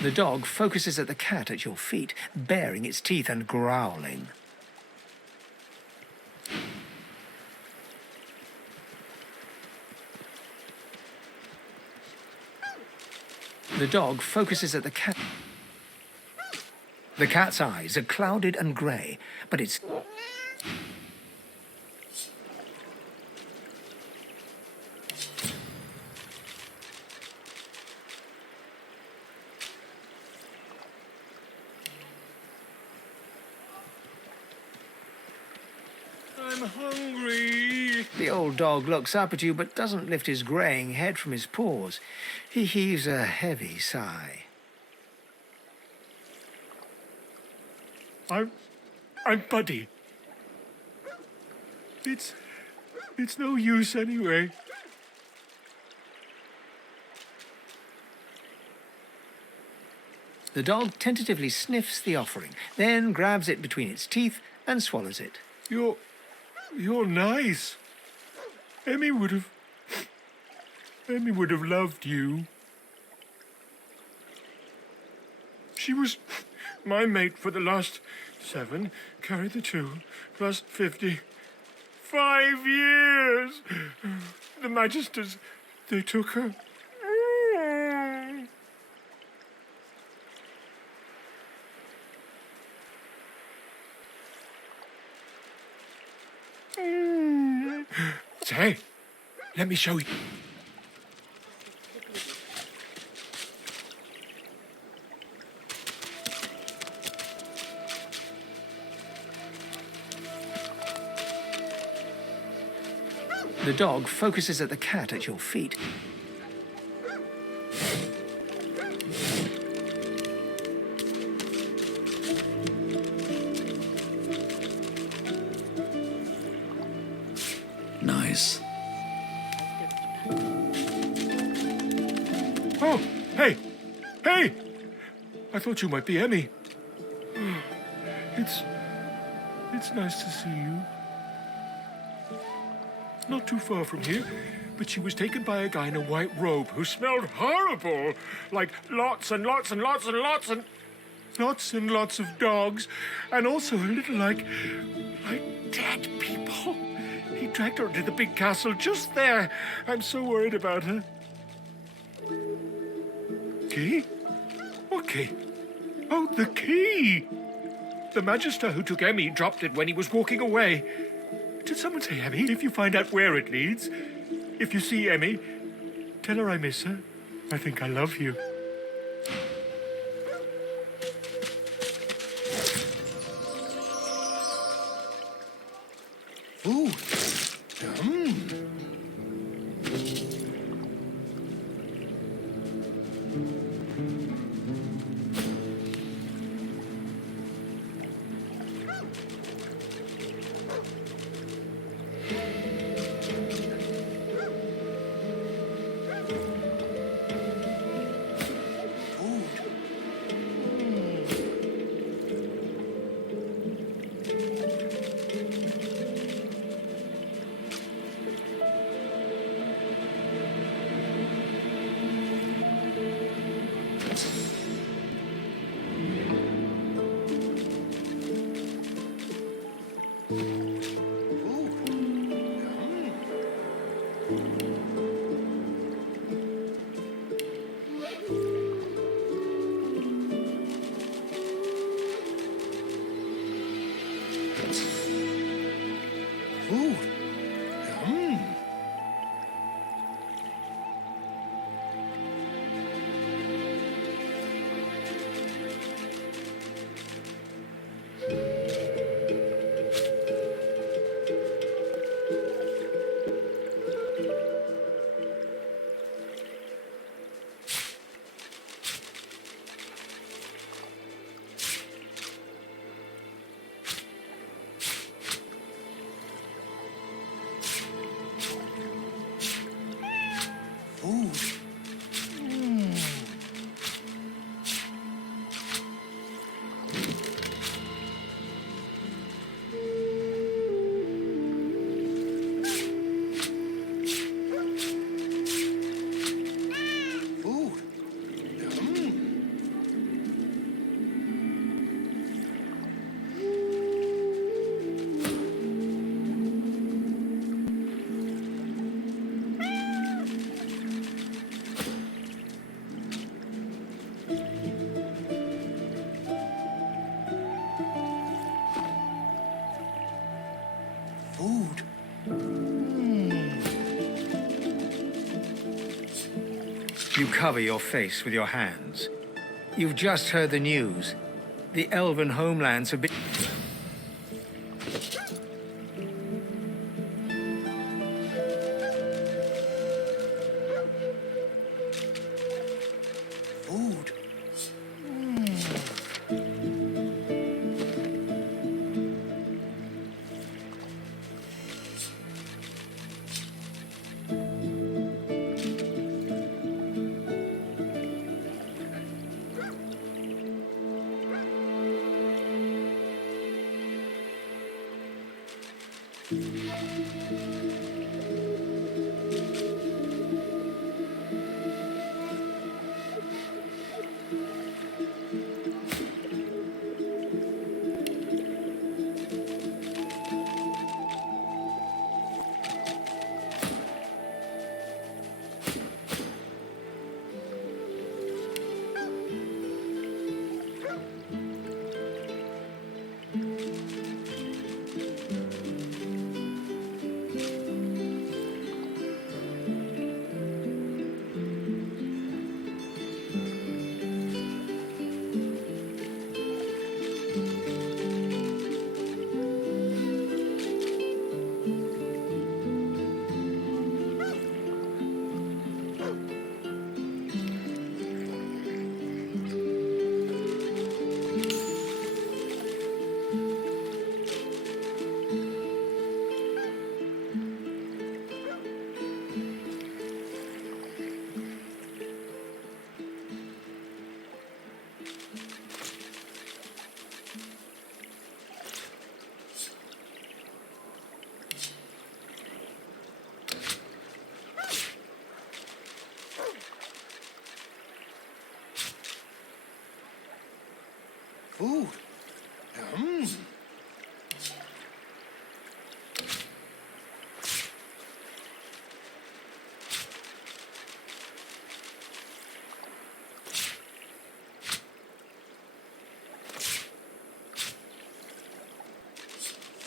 The dog focuses at the cat at your feet, baring its teeth and growling. The dog focuses at the cat. The cat's eyes are clouded and grey, but it's... I'm hungry. The old dog looks up at you but doesn't lift his greying head from his paws. He heaves a heavy sigh. I'm Buddy. It's no use anyway. The dog tentatively sniffs the offering, then grabs it between its teeth and swallows it. You're nice. Emmy would have loved you. She was my mate for the last 7, carry the 2, plus 50. 5 years! The Magisters, they took her. Say, let me show you. The dog focuses at the cat at your feet. Nice. Oh, hey! Hey! I thought you might be Emmy. It's nice to see you. Not too far from here, but she was taken by a guy in a white robe who smelled horrible. Like lots and lots and lots and lots and lots of dogs. And also a little like dead people. He dragged her to the big castle just there. I'm so worried about her. Key? What key? Oh, the key! The Magister who took Emmy dropped it when he was walking away. Did someone say Emmy? If you find out where it leads, if you see Emmy, tell her I miss her. I think I love you. Ooh. Yum. Ooh. Yum. You cover your face with your hands. You've just heard the news. The elven homelands have been... Food. Food.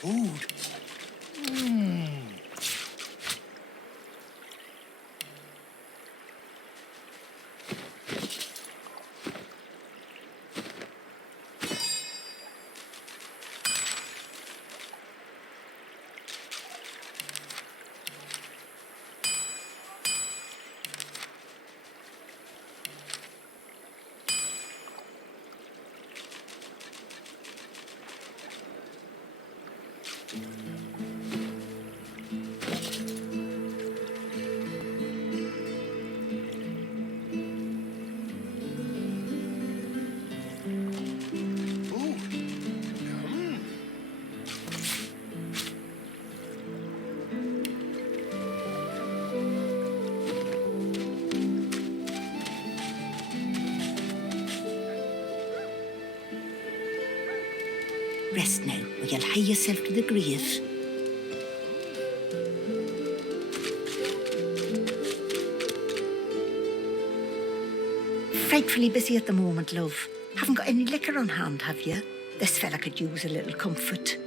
Food. Rest now, or you'll hie yourself to the grave. Frightfully busy at the moment, love. Haven't got any liquor on hand, have you? This fella could use a little comfort.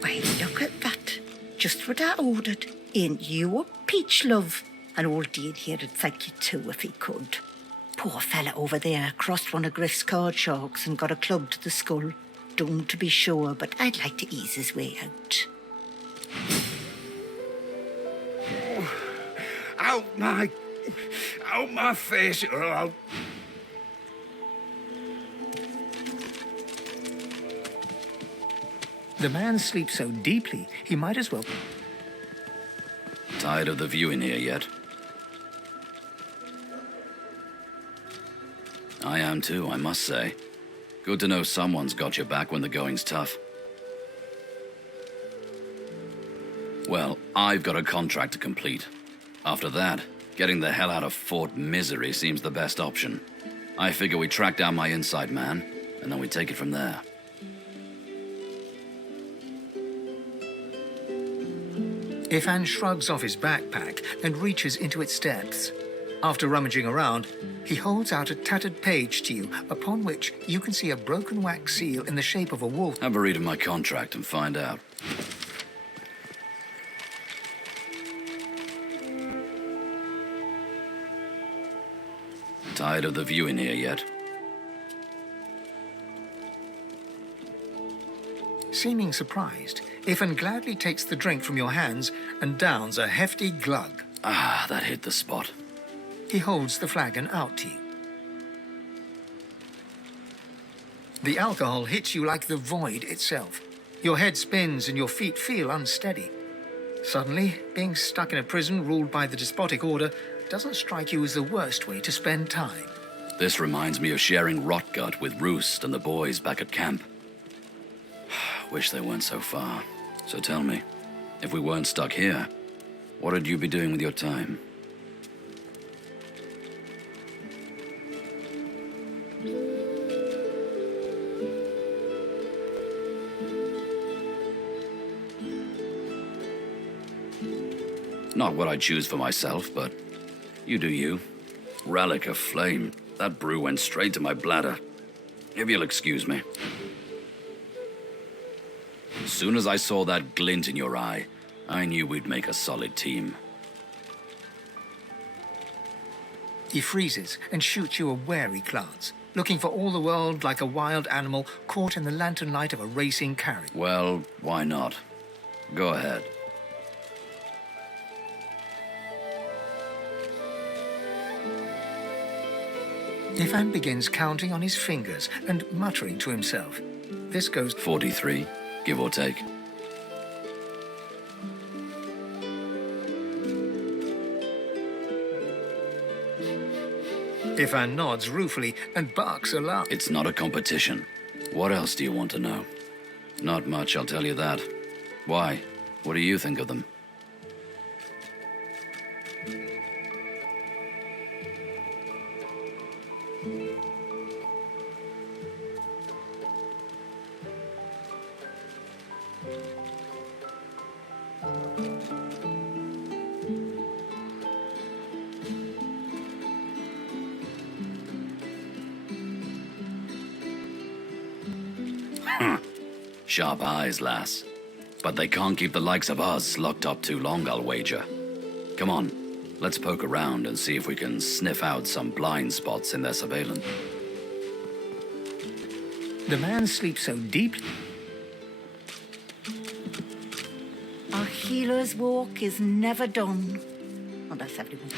Why, look at that. Just what I ordered. Ain't you a peach, love? An old Dean here'd thank you too if he could. Poor fella over there crossed one of Griff's card sharks and got a club to the skull. Doomed to be sure, but I'd like to ease his way out. Out my face, or I'll... The man sleeps so deeply, he might as well... Tired of the view in here yet? I am too, I must say. Good to know someone's got your back when the going's tough. Well, I've got a contract to complete. After that, getting the hell out of Fort Misery seems the best option. I figure we track down my inside man, and then we take it from there. Ifan shrugs off his backpack and reaches into its depths. After rummaging around, he holds out a tattered page to you, upon which you can see a broken wax seal in the shape of a wolf. Have a read of my contract and find out. Tired of the view in here yet? Seeming surprised, Ifan gladly takes the drink from your hands and downs a hefty glug. Ah, that hit the spot. He holds the flagon out to you. The alcohol hits you like the void itself. Your head spins and your feet feel unsteady. Suddenly, being stuck in a prison ruled by the despotic order doesn't strike you as the worst way to spend time. This reminds me of sharing Rotgut with Roost and the boys back at camp. Wish they weren't so far. So tell me, if we weren't stuck here, what would you be doing with your time? Not what I'd choose for myself, but you do you. Relic of flame. That brew went straight to my bladder. If you'll excuse me. As soon as I saw that glint in your eye, I knew we'd make a solid team. He freezes and shoots you a wary glance, looking for all the world like a wild animal caught in the lantern light of a racing carriage. Well, why not? Go ahead. Ifan begins counting on his fingers and muttering to himself. This goes 43, give or take. Ifan nods ruefully and barks aloud. It's not a competition. What else do you want to know? Not much, I'll tell you that. Why? What do you think of them? Sharp eyes, lass. But they can't keep the likes of us locked up too long, I'll wager. Come on, let's poke around and see if we can sniff out some blind spots in their surveillance. The man sleeps so deeply. Our healer's walk is never done. Oh, that's everyone.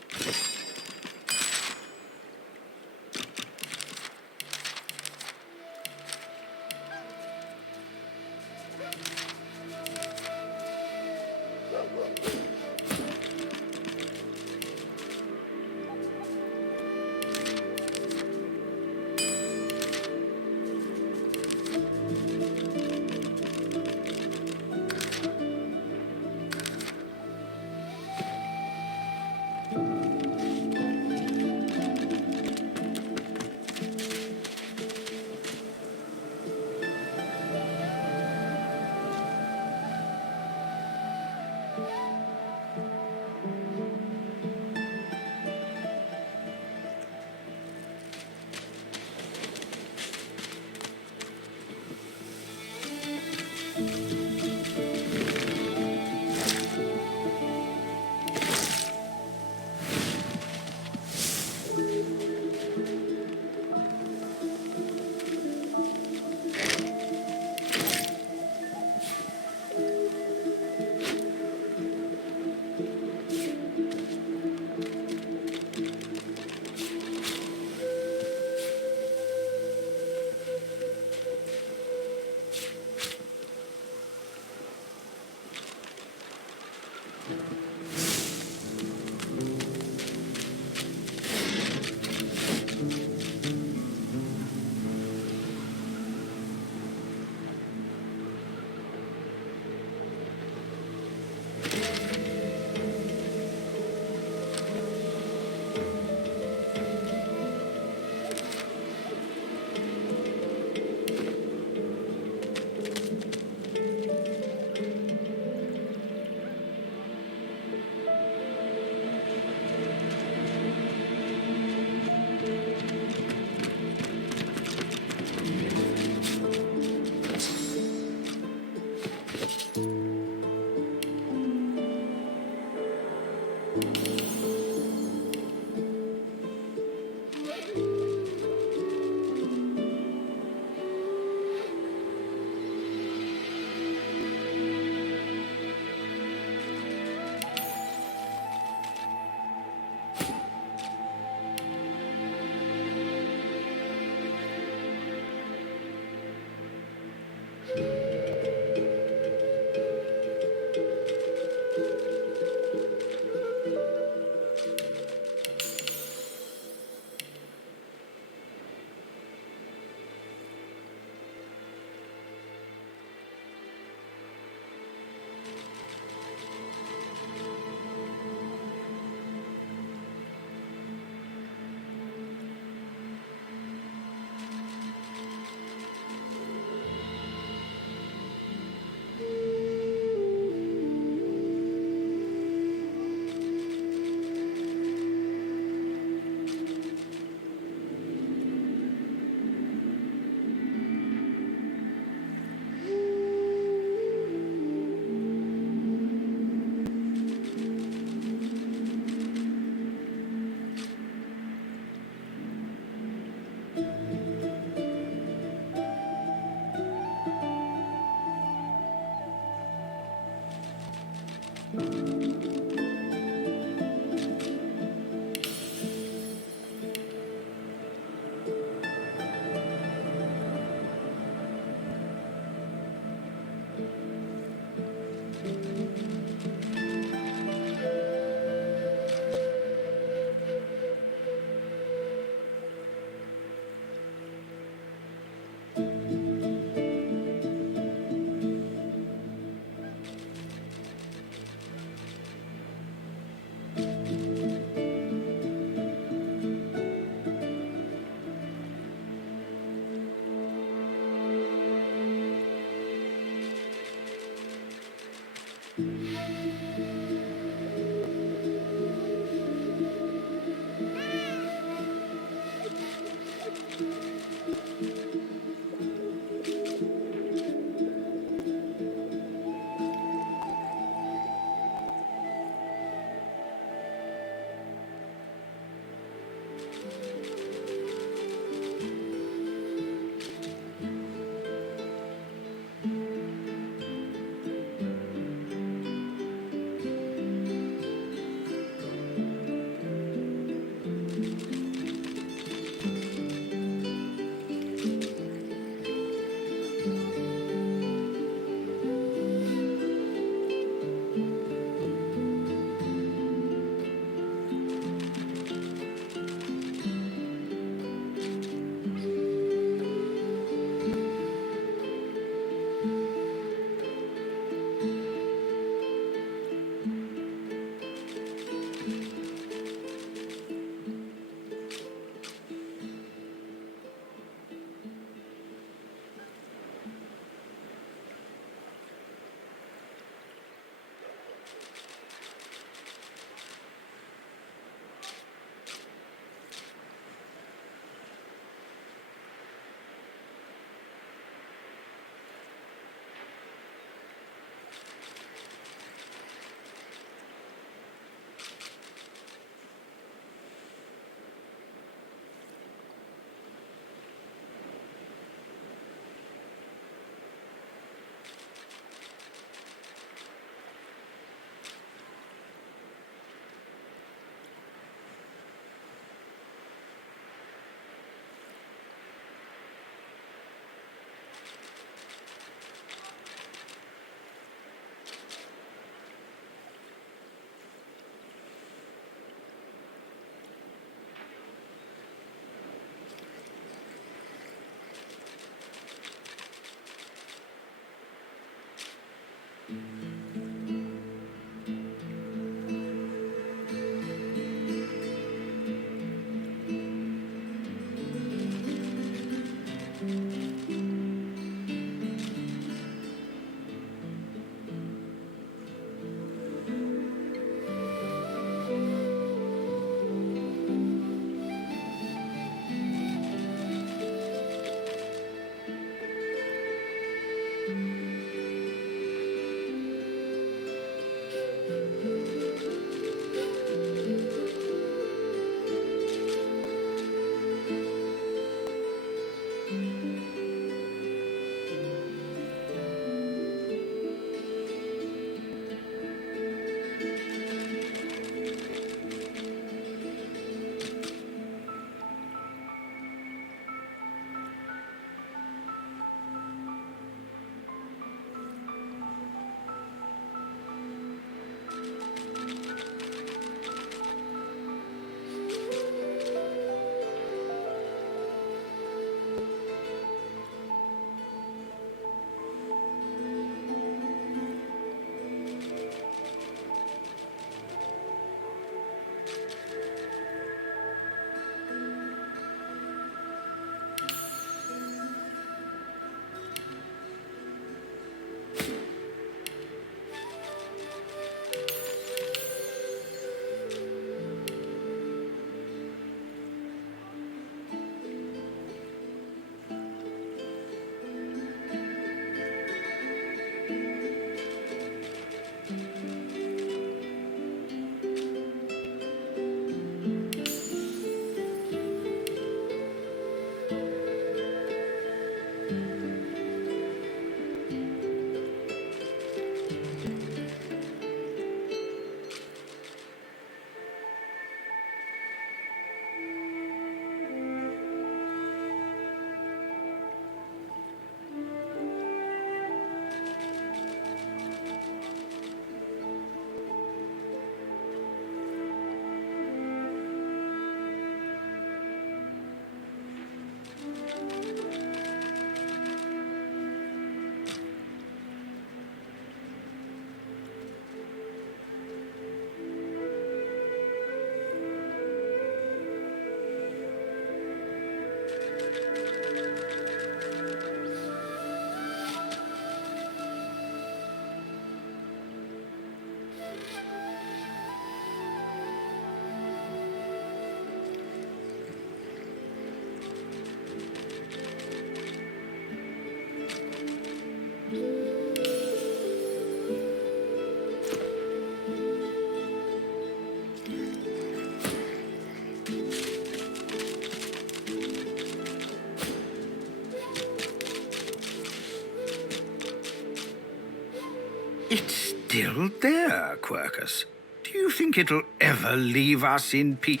It's still there, Quercus. Do you think it'll ever leave us in peace?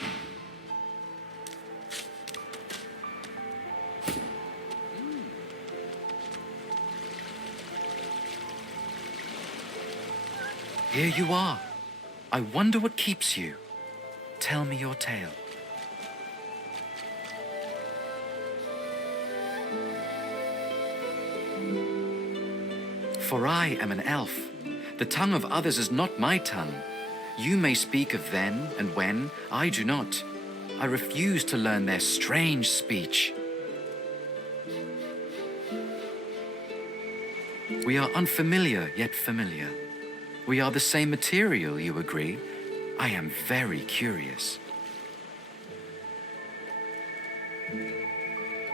Here you are. I wonder what keeps you. Tell me your tale. For I am an elf. The tongue of others is not my tongue. You may speak of then and when, I do not. I refuse to learn their strange speech. We are unfamiliar, yet familiar. We are the same material, you agree? I am very curious.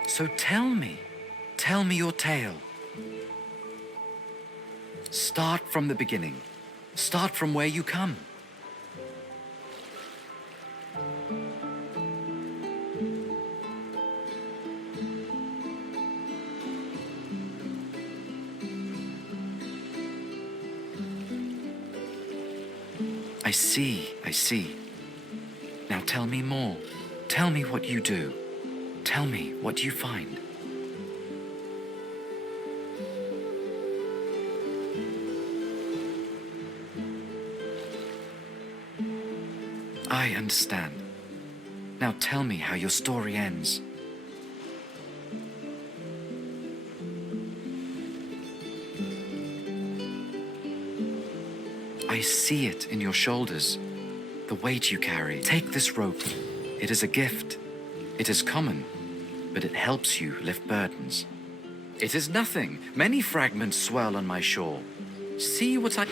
So tell me your tale. Start from the beginning. Start from where you come. I see. Now tell me more. Tell me what you do. Tell me what you find. I understand. Now tell me how your story ends. I see it in your shoulders, the weight you carry. Take this rope. It is a gift. It is common, but it helps you lift burdens. It is nothing. Many fragments swirl on my shore. See what I...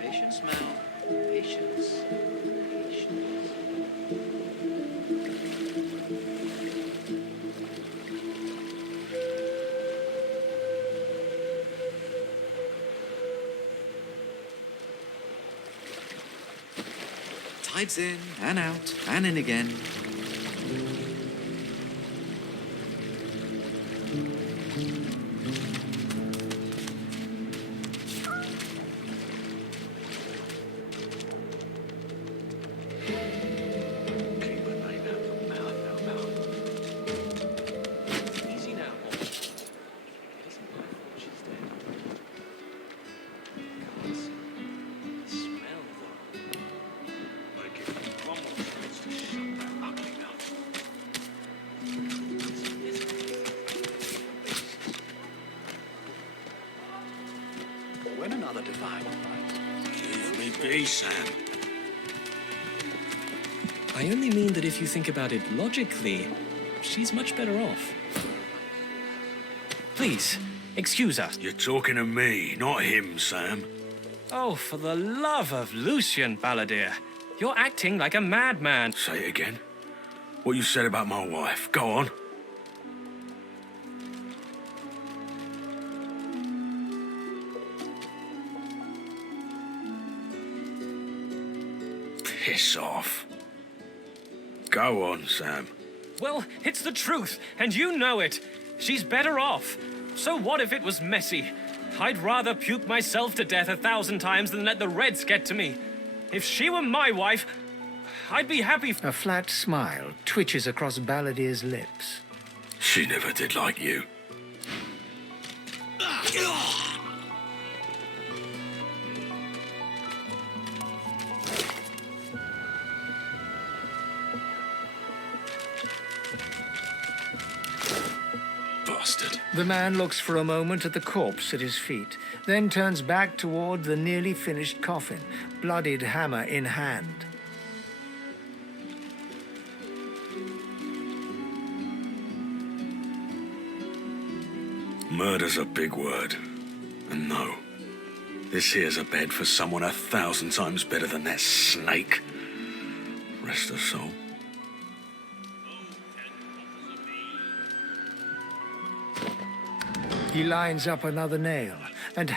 Patience, Mal. Patience. Tides in and out and in again. Keep an eye out for Mal. another divine right. Leave me be, Sam. I only mean that if you think about it logically, she's much better off. Please, excuse us. You're talking to me, not him, Sam. Oh, for the love of Lucian, Balladeer. You're acting like a madman. Say it again. What you said about my wife. Go on. Piss off. Go on, Sam. Well, it's the truth, and you know it. She's better off. So what if it was messy? I'd rather puke myself to death 1,000 times than let the Reds get to me. If she were my wife, I'd be happy. A flat smile twitches across Balladeer's lips. She never did like you. Bastard. The man looks for a moment at the corpse at his feet, then turns back toward the nearly finished coffin, bloodied hammer in hand. Murder's a big word. And no, this here's a bed for someone 1,000 times better than that snake. Rest her soul. He lines up another nail and...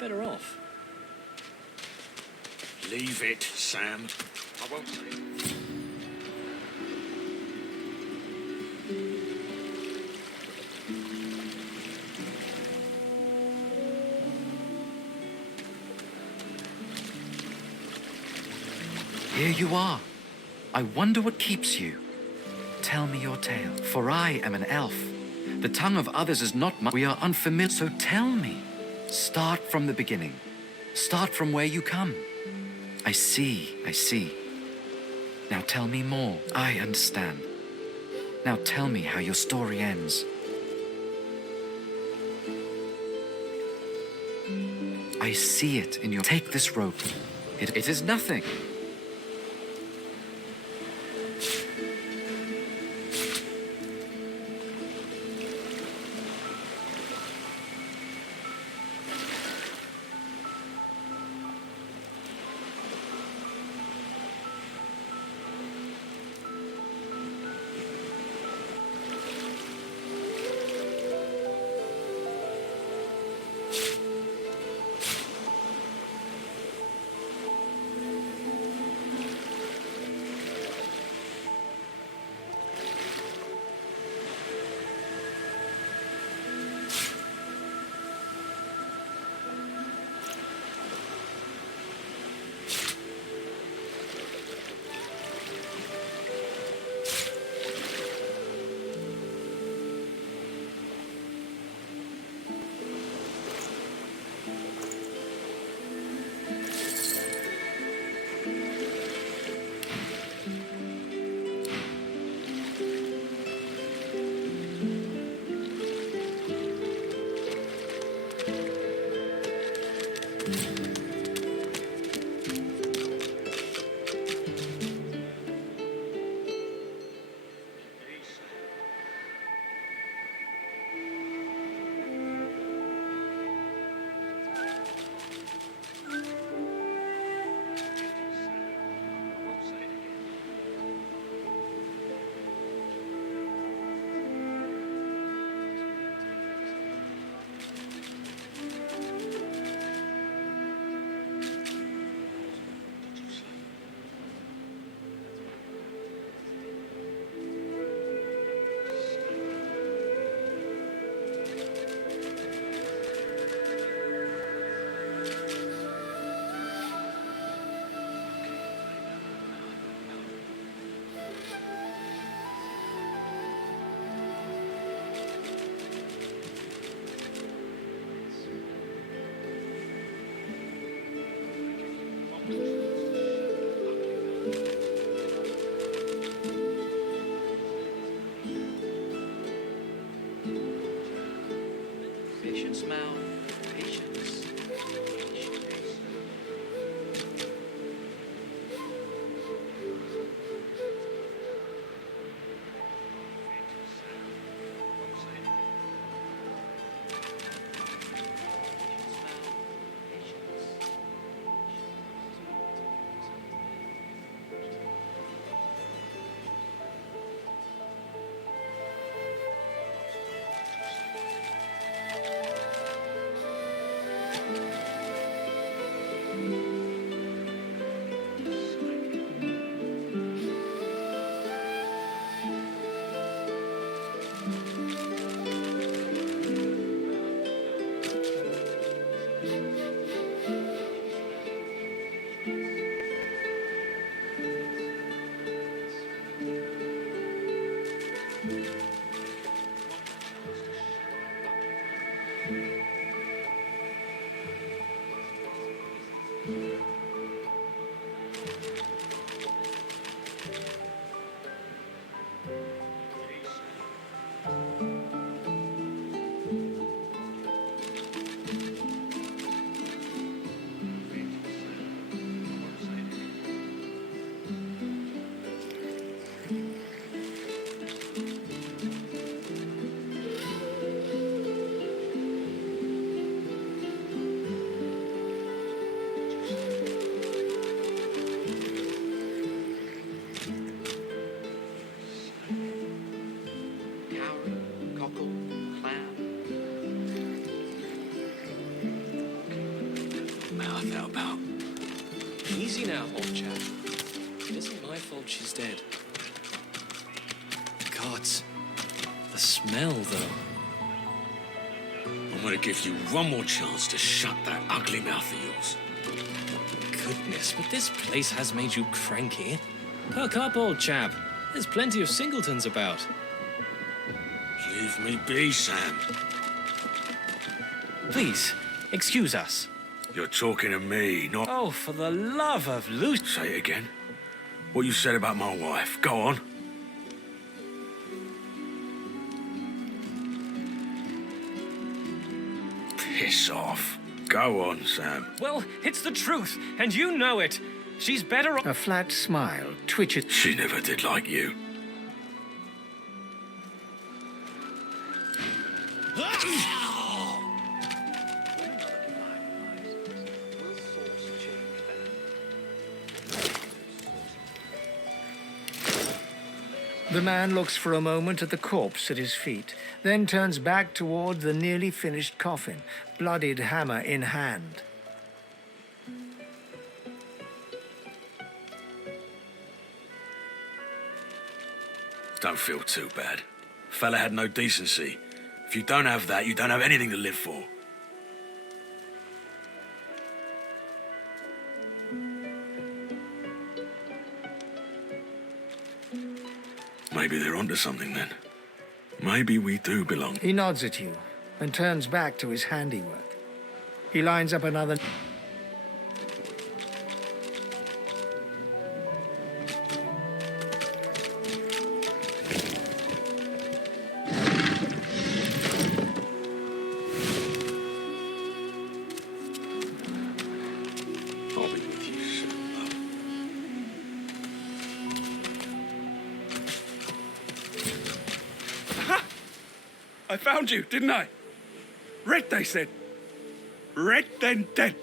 Better off. Leave it, Sam. I won't say it. Here you are. I wonder what keeps you. Tell me your tale, for I am an elf. The tongue of others is not mine. We are unfamiliar, so tell me. Start from the beginning. Start from where you come. I see, I see. Now tell me more. I understand. Now tell me how your story ends. I see it in your... Take this rope. It is nothing. Patience, Mal. Patience. Mouth out, pal. Easy now, old chap. It isn't my fault she's dead. Gods. The smell, though. I'm gonna give you one more chance to shut that ugly mouth of yours. Goodness, but this place has made you cranky. Perk up, old chap. There's plenty of singletons about. Leave me be, Sam. Please, excuse us. You're talking to me, not... Oh, for the love of Lucy. Say it again. What you said about my wife. Go on. Piss off. Go on, Sam. Well, it's the truth, and you know it. She's better off. A flat smile twitches. She never did like you. The man looks for a moment at the corpse at his feet, then turns back toward the nearly finished coffin, bloodied hammer in hand. Don't feel too bad. Fella had no decency. If you don't have that, you don't have anything to live for. Maybe they're onto something then. Maybe we do belong. He nods at you and turns back to his handiwork. He lines up another... I'll be with you soon, love. I found you, didn't I? Red, they said. Red, then dead.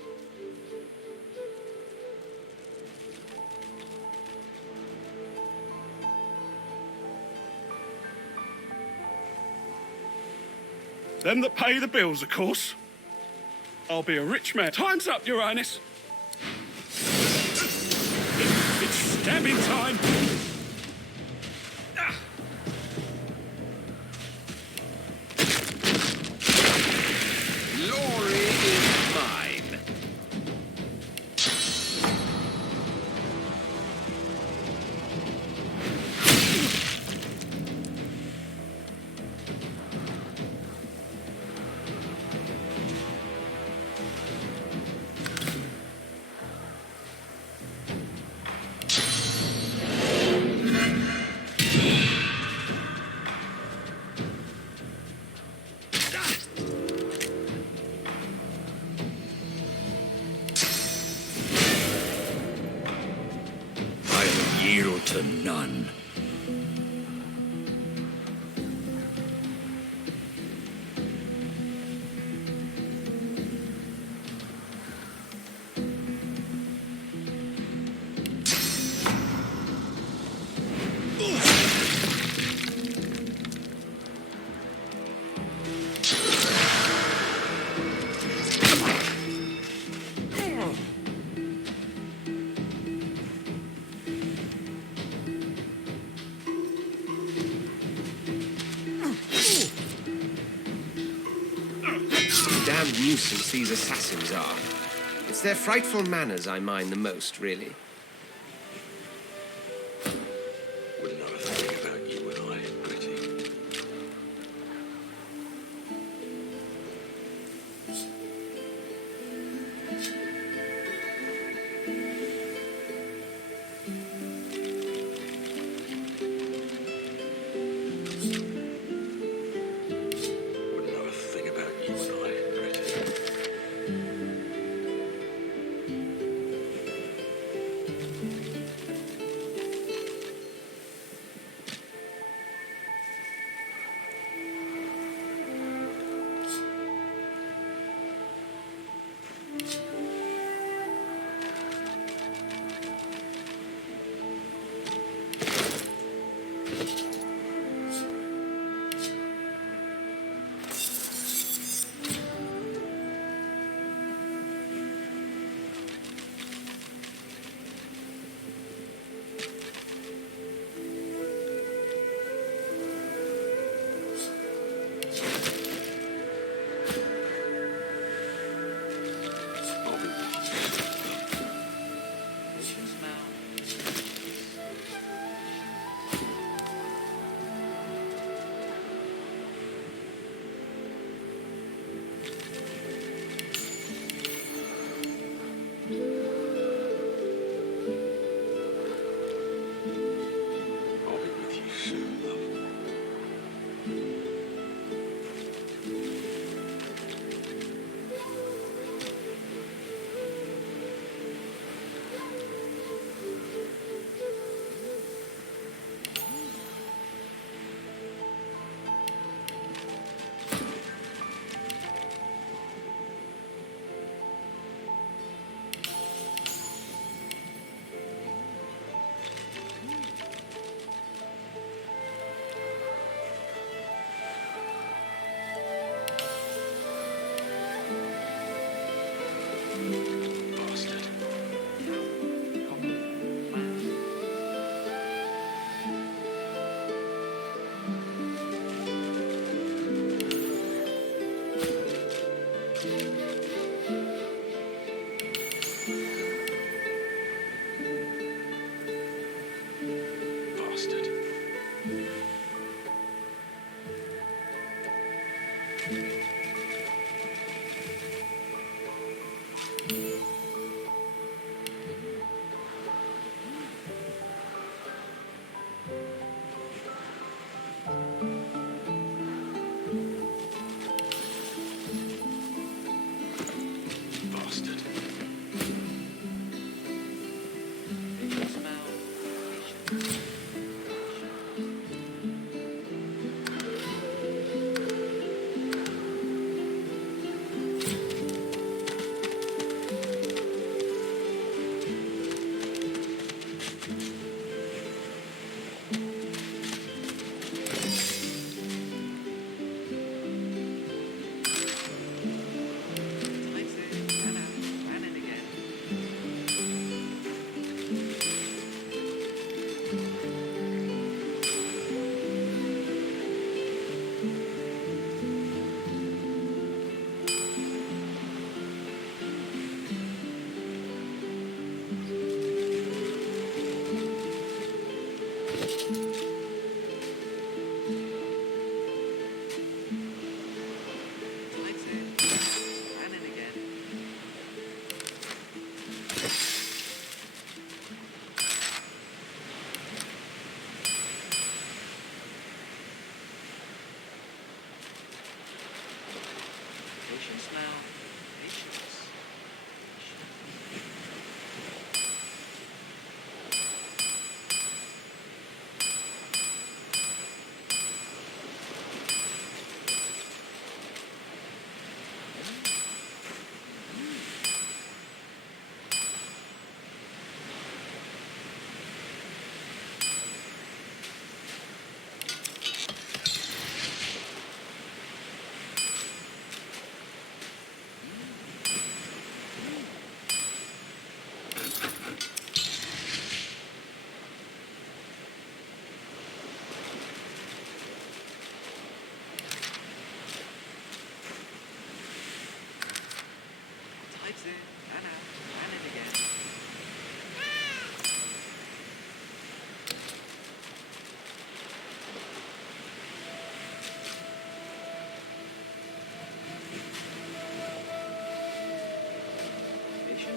Them that pay the bills, of course. I'll be a rich man. Time's up, Your Highness. It's stabbing time. Glory is mine. to none. Damn nuisance these assassins are. It's their frightful manners I mind the most, really. Wouldn't know a thing about you and I, Gritty. Wouldn't know a thing about you and I, Gritty. I'll be with you soon, love. Bastard. Bastard. Bastard.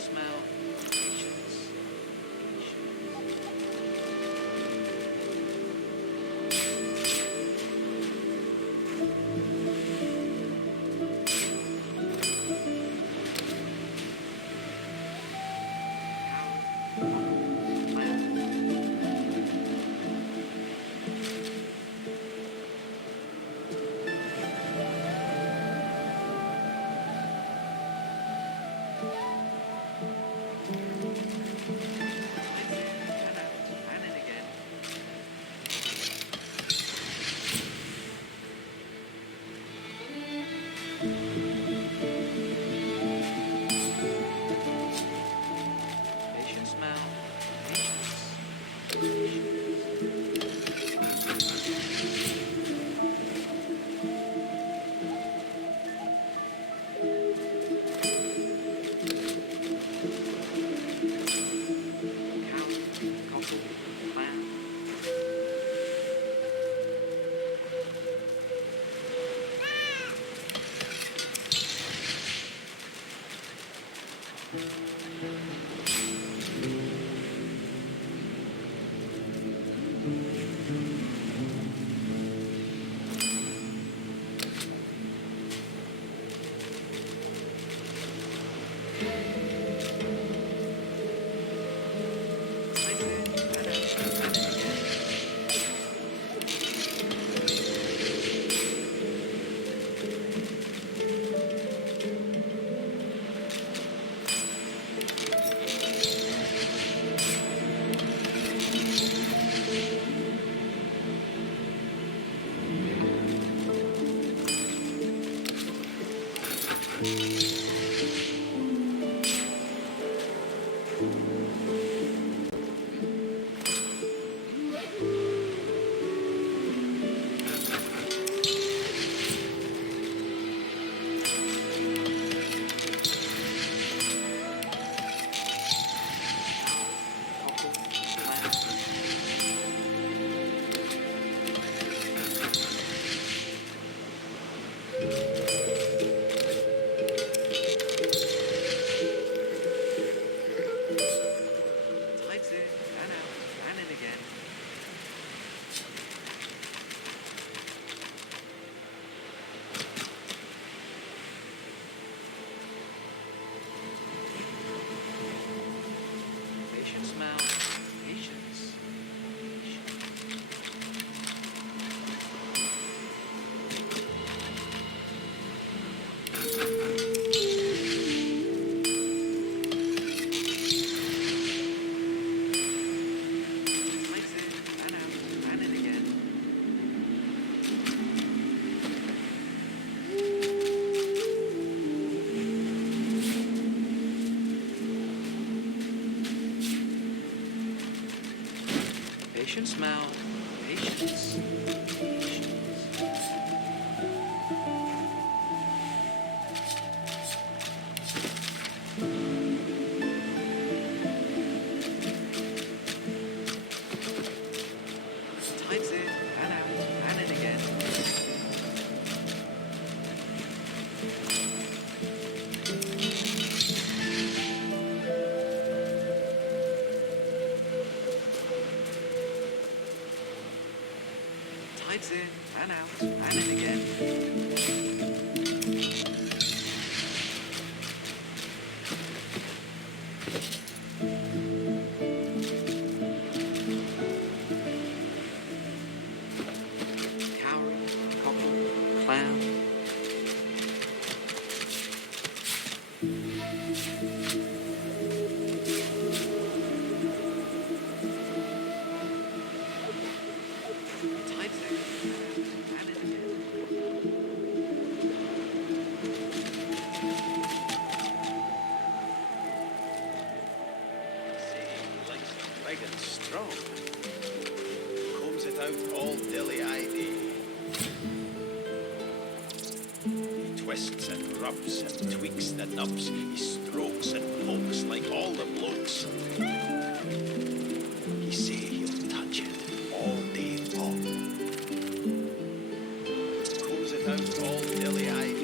smell. Patience. Patient smell. Tides in and out and in again. Patience, smell. Patience. Tides in and out and in again. Patience, smell. Patience. Tides in and out and in again. Tides in and out and in again. Cowrie, cockle, clown. Tides in and in again. Big and strong. Combs it out all dilly-eyedy. He twists and rubs and tweaks the nubs. He strokes and pokes like all the blokes. He say he'll touch it all day long. Combs it out all dilly-eyedy.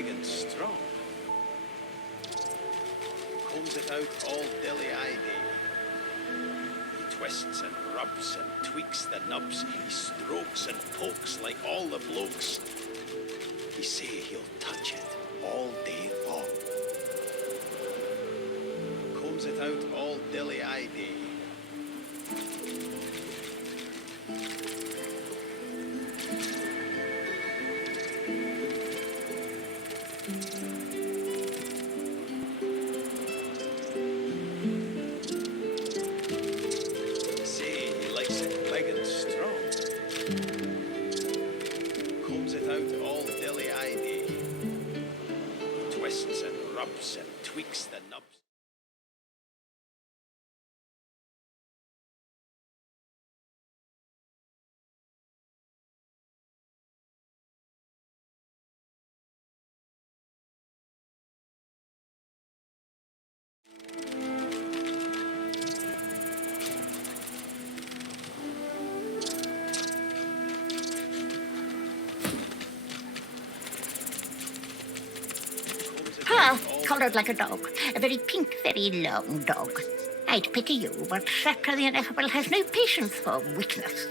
Big and strong. Combs it out all dilly-eye-day. He twists and rubs and tweaks the nubs. He strokes and pokes like all the blokes. He say he'll touch it all day long. Combs it out all dilly-eye-day. And tweaks the nubs. Coloured like a dog, a very pink, very long dog. I'd pity you, but Shatra the Ineffable has no patience for weakness.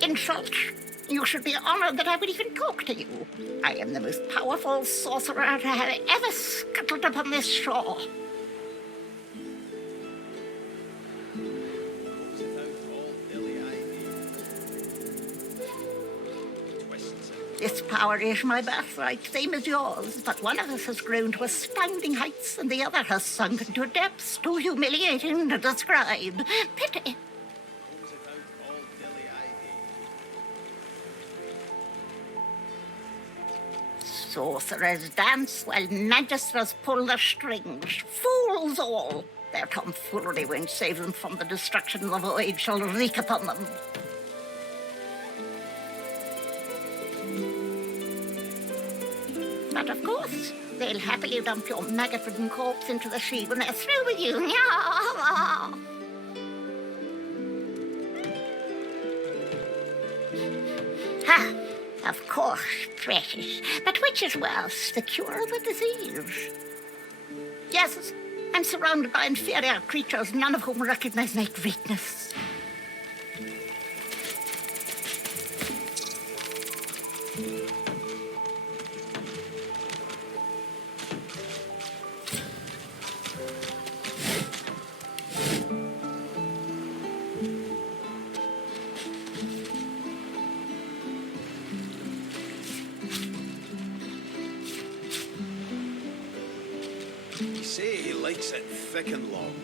In short, you should be honored that I would even talk to you. I am the most powerful sorcerer to have ever scuttled upon this shore. This power is my birthright, same as yours, but one of us has grown to astounding heights and the other has sunk into depths too humiliating to describe. Pity. Sorcerers dance while magisters pull the strings. Fools all! Their tomfoolery won't save them from the destruction the void shall wreak upon them. But of course, they'll happily dump your maggot-ridden corpse into the sea when they're through with you. Ha! Of course, precious. But which is worse, the cure or the disease? Yes, I'm surrounded by inferior creatures, none of whom recognize my greatness. You say he likes it thick and long.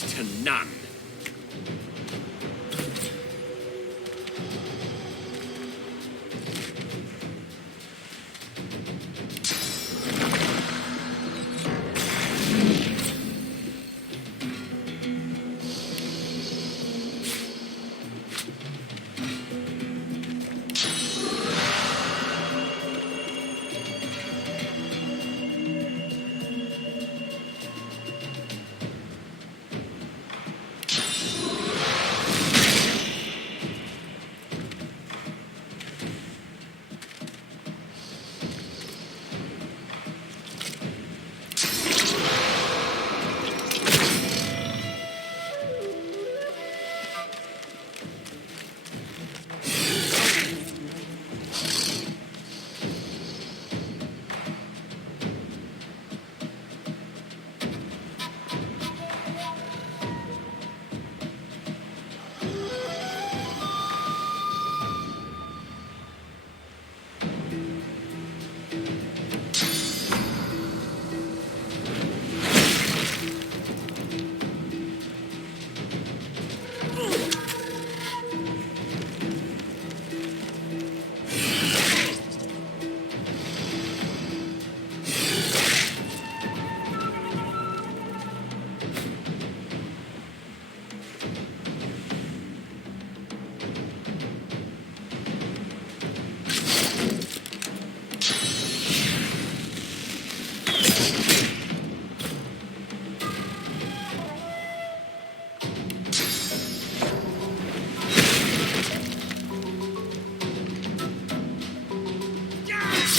To none.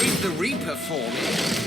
Sweep the Reaper for me.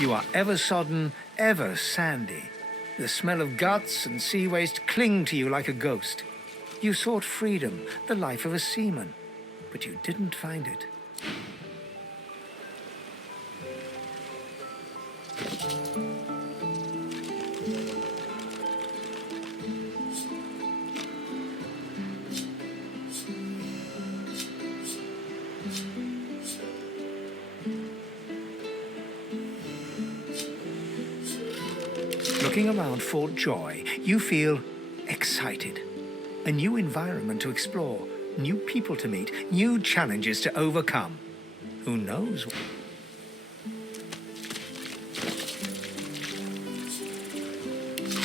You are ever sodden, ever sandy. The smell of guts and sea waste cling to you like a ghost. You sought freedom, the life of a seaman, but you didn't find it. Looking around Fort Joy, you feel excited. A new environment to explore, new people to meet, new challenges to overcome. Who knows?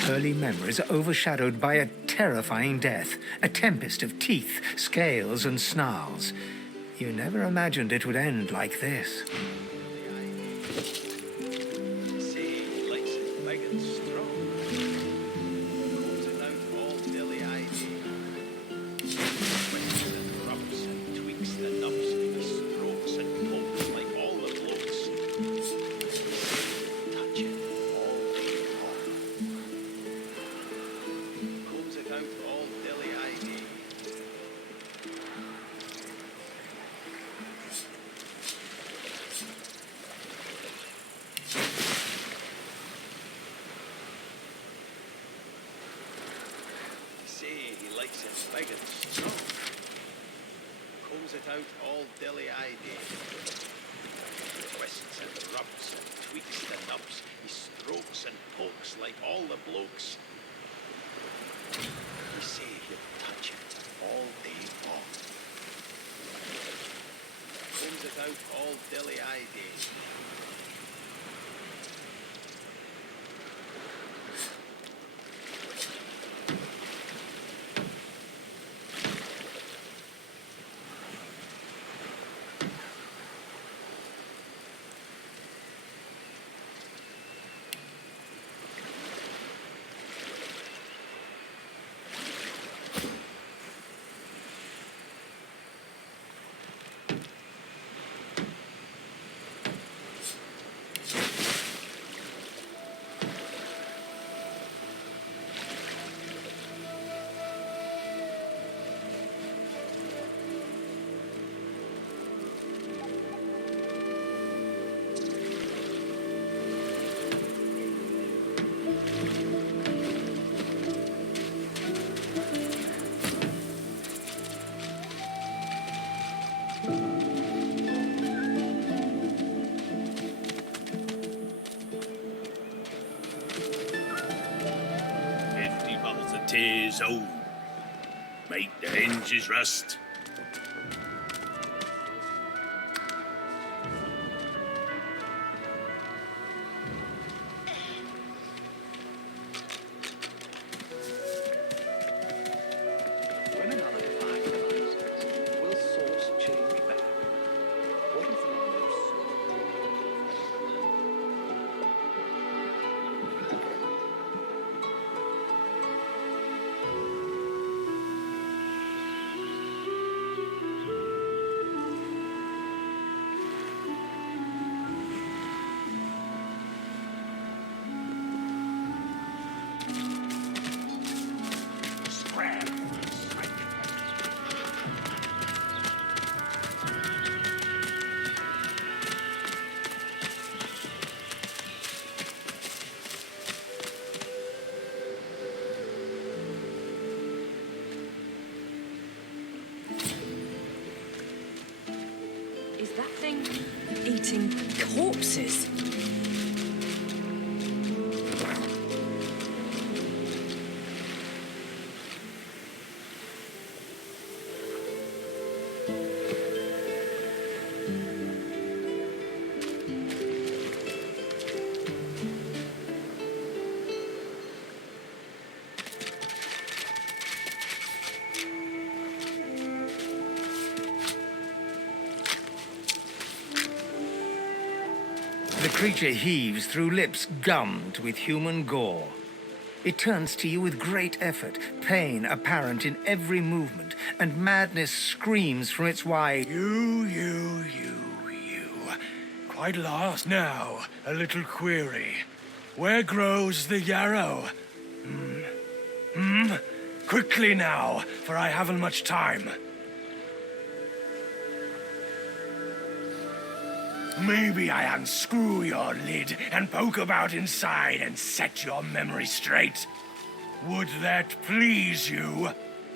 early memories are overshadowed by a terrifying death, a tempest of teeth, scales, and snarls. You never imagined it would end like this. Say he likes it big and strong. Rolls it out all dilly-eyed. Twists and rubs and tweaks the nubs. He strokes and pokes like all the blokes. Touch it all day long. Combs it out all dilly-eyed. Say he likes it big and strong. Combs it out all dilly-eyed. Twists and rubs and tweaks the nubs. He strokes and pokes like all the blokes. You say he'll touch it all day long. Combs it out all dilly-eyed. Tears old, make the hinges rust. When another device arises, will source change back? What if another Is that thing eating corpses? The creature heaves through lips gummed with human gore. It turns to you with great effort, pain apparent in every movement, and madness screams from its wide... You. Quite lost now. A little query. Where grows the yarrow? Quickly now, for I haven't much time. Maybe I unscrew your lid and poke about inside and set your memory straight. Would that please you?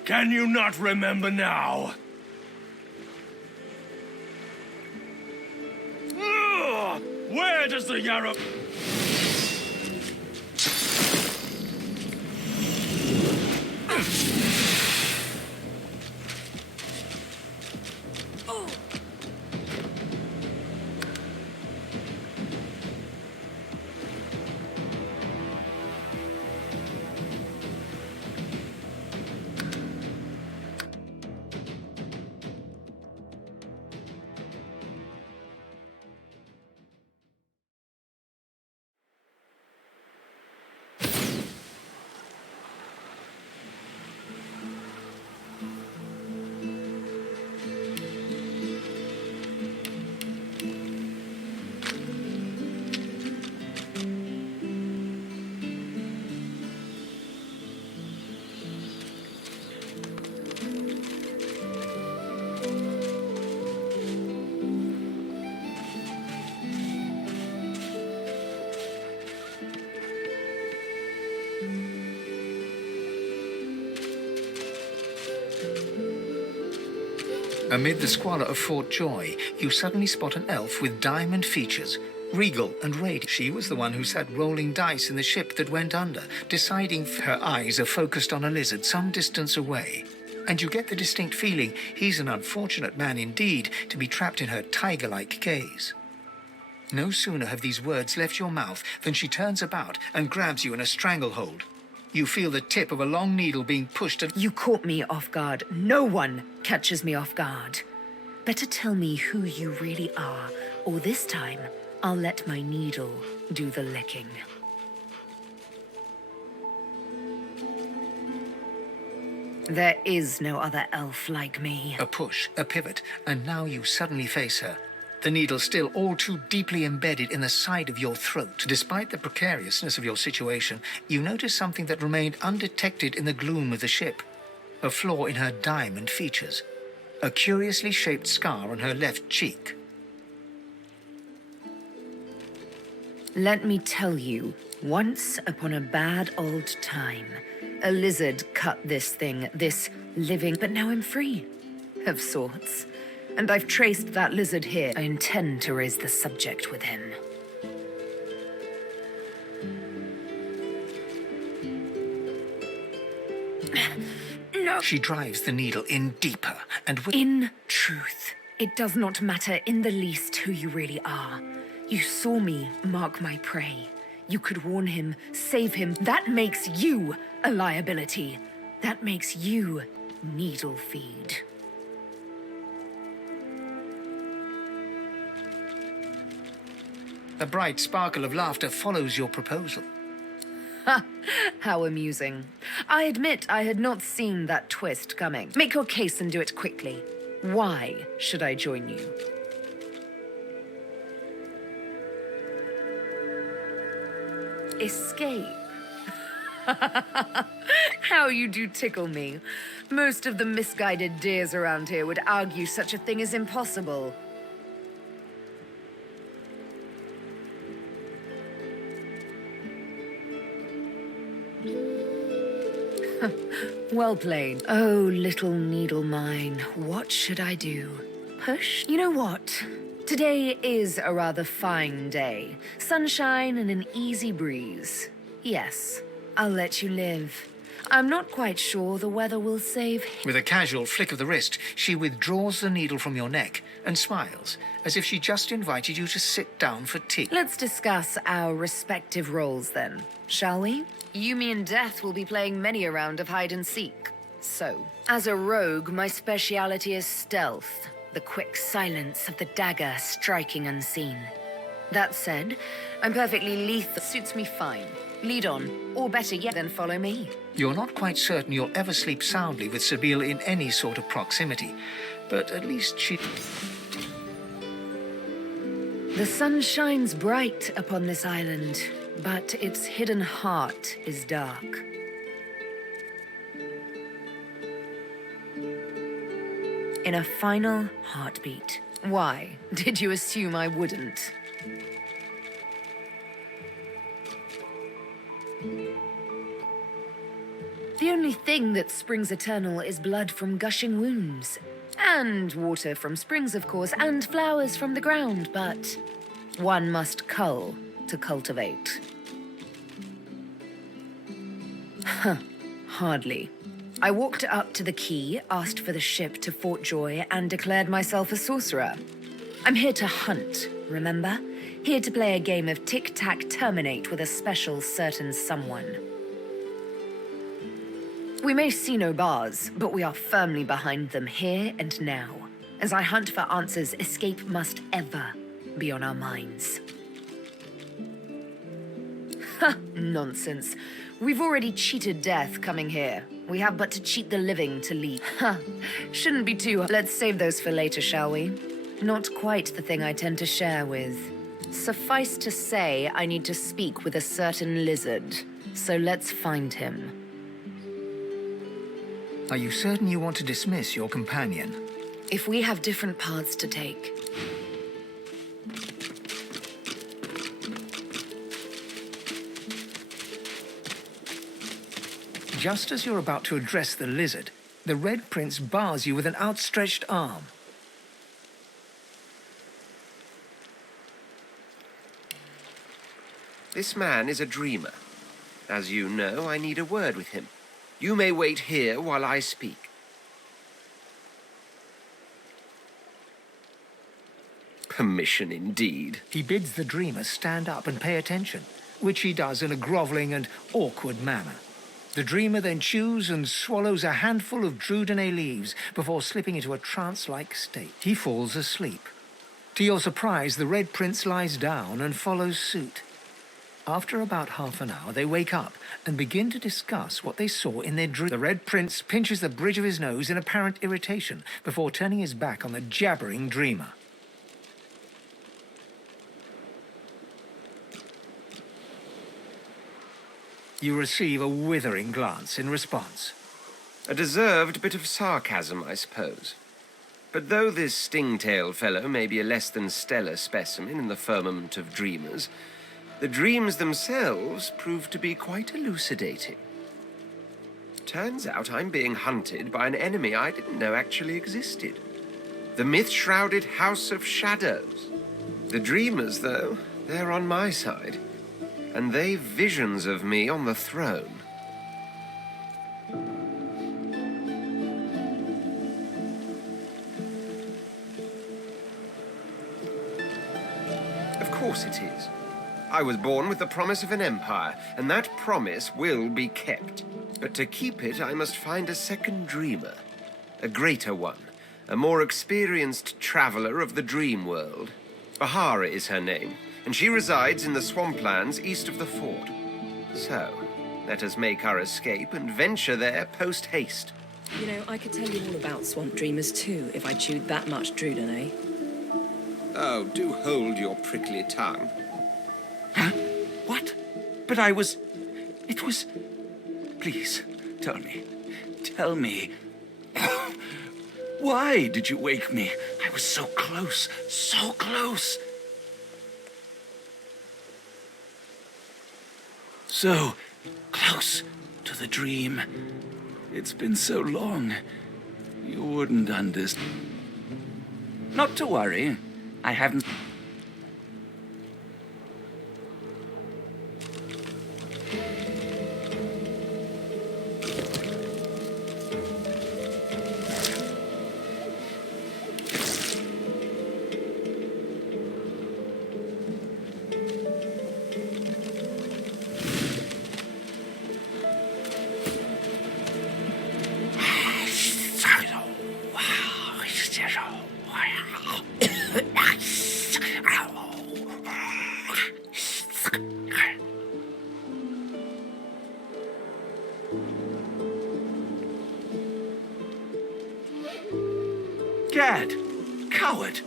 Can you not remember now? Ugh! Where does the yarrow... Amid the squalor of Fort Joy, you suddenly spot an elf with diamond features, regal and radiant. She was the one who sat rolling dice in the ship that went under, deciding her eyes are focused on a lizard some distance away. And you get the distinct feeling he's an unfortunate man indeed to be trapped in her tiger-like gaze. No sooner have these words left your mouth than she turns about and grabs you in a stranglehold. You feel the tip of a long needle being pushed and... You caught me off guard. No one catches me off guard. Better tell me who you really are, or this time I'll let my needle do the licking. There is no other elf like me. A push, a pivot, and now you suddenly face her. The needle still all too deeply embedded in the side of your throat. Despite the precariousness of your situation, you notice something that remained undetected in the gloom of the ship. A flaw in her diamond features. A curiously shaped scar on her left cheek. Let me tell you, once upon a bad old time, a lizard cut this living, but now I'm free, of sorts. And I've traced that lizard here. I intend to raise the subject with him. No. She drives the needle in deeper and with... In truth, it does not matter in the least who you really are. You saw me mark my prey. You could warn him, save him. That makes you a liability. That makes you needle feed. A bright sparkle of laughter follows your proposal. Ha! How amusing. I admit I had not seen that twist coming. Make your case and do it quickly. Why should I join you? Escape. How you do tickle me. Most of the misguided deers around here would argue such a thing is impossible. Well played. Oh, little needle mine, what should I do? Push? You know what? Today is a rather fine day. Sunshine and an easy breeze. Yes, I'll let you live. I'm not quite sure the weather will save. With a casual flick of the wrist, she withdraws the needle from your neck and smiles, as if she just invited you to sit down for tea. Let's discuss our respective roles then, shall we? You, me, and Death will be playing many a round of hide and seek. So, as a rogue, my speciality is stealth, the quick silence of the dagger striking unseen. That said, I'm perfectly lethal. Suits me fine. Lead on, or better yet, then follow me. You're not quite certain you'll ever sleep soundly with Sabine in any sort of proximity, but at least she... The sun shines bright upon this island, but its hidden heart is dark. In a final heartbeat. Why? Did you assume I wouldn't? The only thing that springs eternal is blood from gushing wounds. And water from springs, of course, and flowers from the ground, but one must cull to cultivate. Huh, hardly. I walked up to the quay, asked for the ship to Fort Joy, and declared myself a sorcerer. I'm here to hunt, remember? Here to play a game of tic-tac-terminate with a special certain someone. We may see no bars, but we are firmly behind them here and now. As I hunt for answers, escape must ever be on our minds. Ha! Nonsense. We've already cheated death coming here. We have but to cheat the living to leave. Ha! Shouldn't be too... Let's save those for later, shall we? Not quite the thing I tend to share with. Suffice to say, I need to speak with a certain lizard. So let's find him. Are you certain you want to dismiss your companion? If we have different paths to take. Just as you're about to address the lizard, the Red Prince bars you with an outstretched arm. This man is a dreamer. As you know, I need a word with him. You may wait here while I speak. Permission indeed. He bids the dreamer stand up and pay attention, which he does in a grovelling and awkward manner. The dreamer then chews and swallows a handful of Drudenay leaves before slipping into a trance-like state. He falls asleep. To your surprise, the Red Prince lies down and follows suit. After about half an hour, they wake up and begin to discuss what they saw in their dream. The Red Prince pinches the bridge of his nose in apparent irritation before turning his back on the jabbering dreamer. You receive a withering glance in response. A deserved bit of sarcasm, I suppose. But though this sting-tailed fellow may be a less than stellar specimen in the firmament of dreamers, the dreams themselves prove to be quite elucidating. Turns out I'm being hunted by an enemy I didn't know actually existed. The myth-shrouded House of Shadows. The dreamers, though, they're on my side. And they've visions of me on the throne. Of course it is. I was born with the promise of an empire, and that promise will be kept. But to keep it, I must find a second dreamer. A greater one. A more experienced traveler of the dream world. Bahara is her name, and she resides in the swamplands east of the fort. So, let us make our escape and venture there post-haste. You know, I could tell you all about swamp dreamers too, if I chewed that much Drudenay. Oh, do hold your prickly tongue. Huh? What? But I was... It was... Please, tell me. Tell me. Why did you wake me? I was so close, so close. So close to the dream. It's been so long. You wouldn't understand. Not to worry. I haven't... Gad! Coward!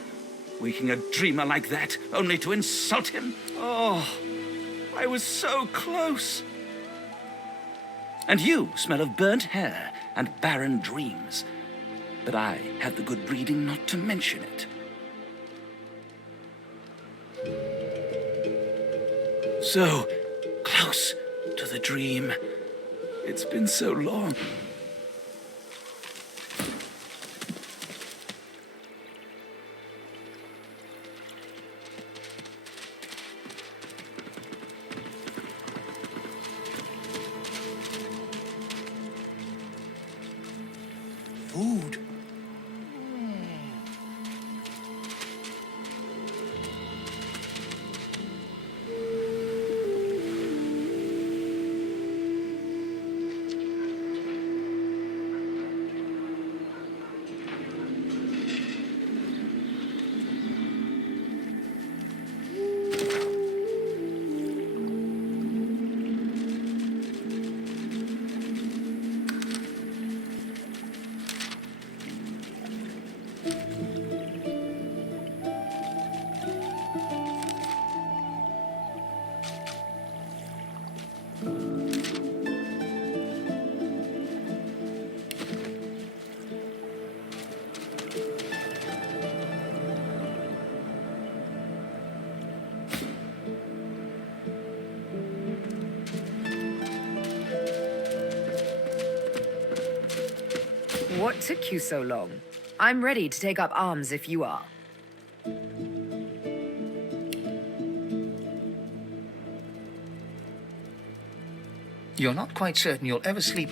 Waking a dreamer like that, only to insult him? Oh, I was so close. And you smell of burnt hair and barren dreams. But I had the good breeding not to mention it. So close to the dream. It's been so long. Food. What took you so long? I'm ready to take up arms if you are. You're not quite certain you'll ever sleep.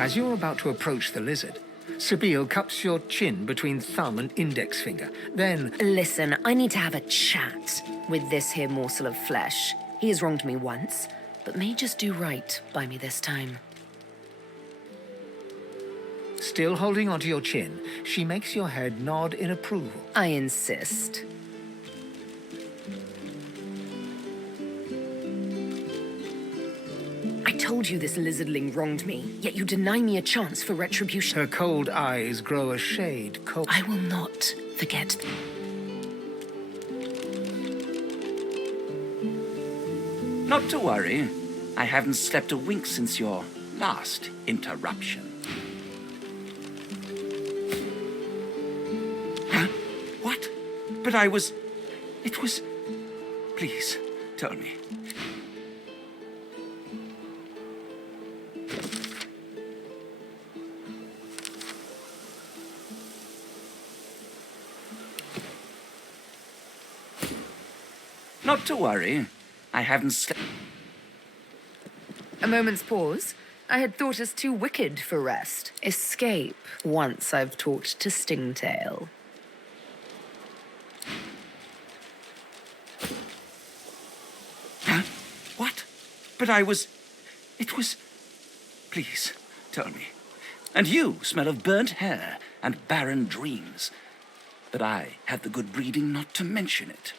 As you're about to approach the lizard, Sabine cups your chin between thumb and index finger. Then, Listen, I need to have a chat with this here morsel of flesh. He has wronged me once, but may just do right by me this time. still holding onto your chin, she makes your head nod in approval. I insist. I told you this lizardling wronged me, yet you deny me a chance for retribution. Her cold eyes grow a shade cold. I will not forget. Not to worry. I haven't slept a wink since your last interruption. Huh? What? But I was... It was... Please, tell me. Not to worry. I haven't slept... A moment's pause. I had thought us too wicked for rest. Escape once I've talked to Stingtail. Huh? What? But I was... It was... Please, tell me. And you smell of burnt hair and barren dreams. But I have the good breeding not to mention it.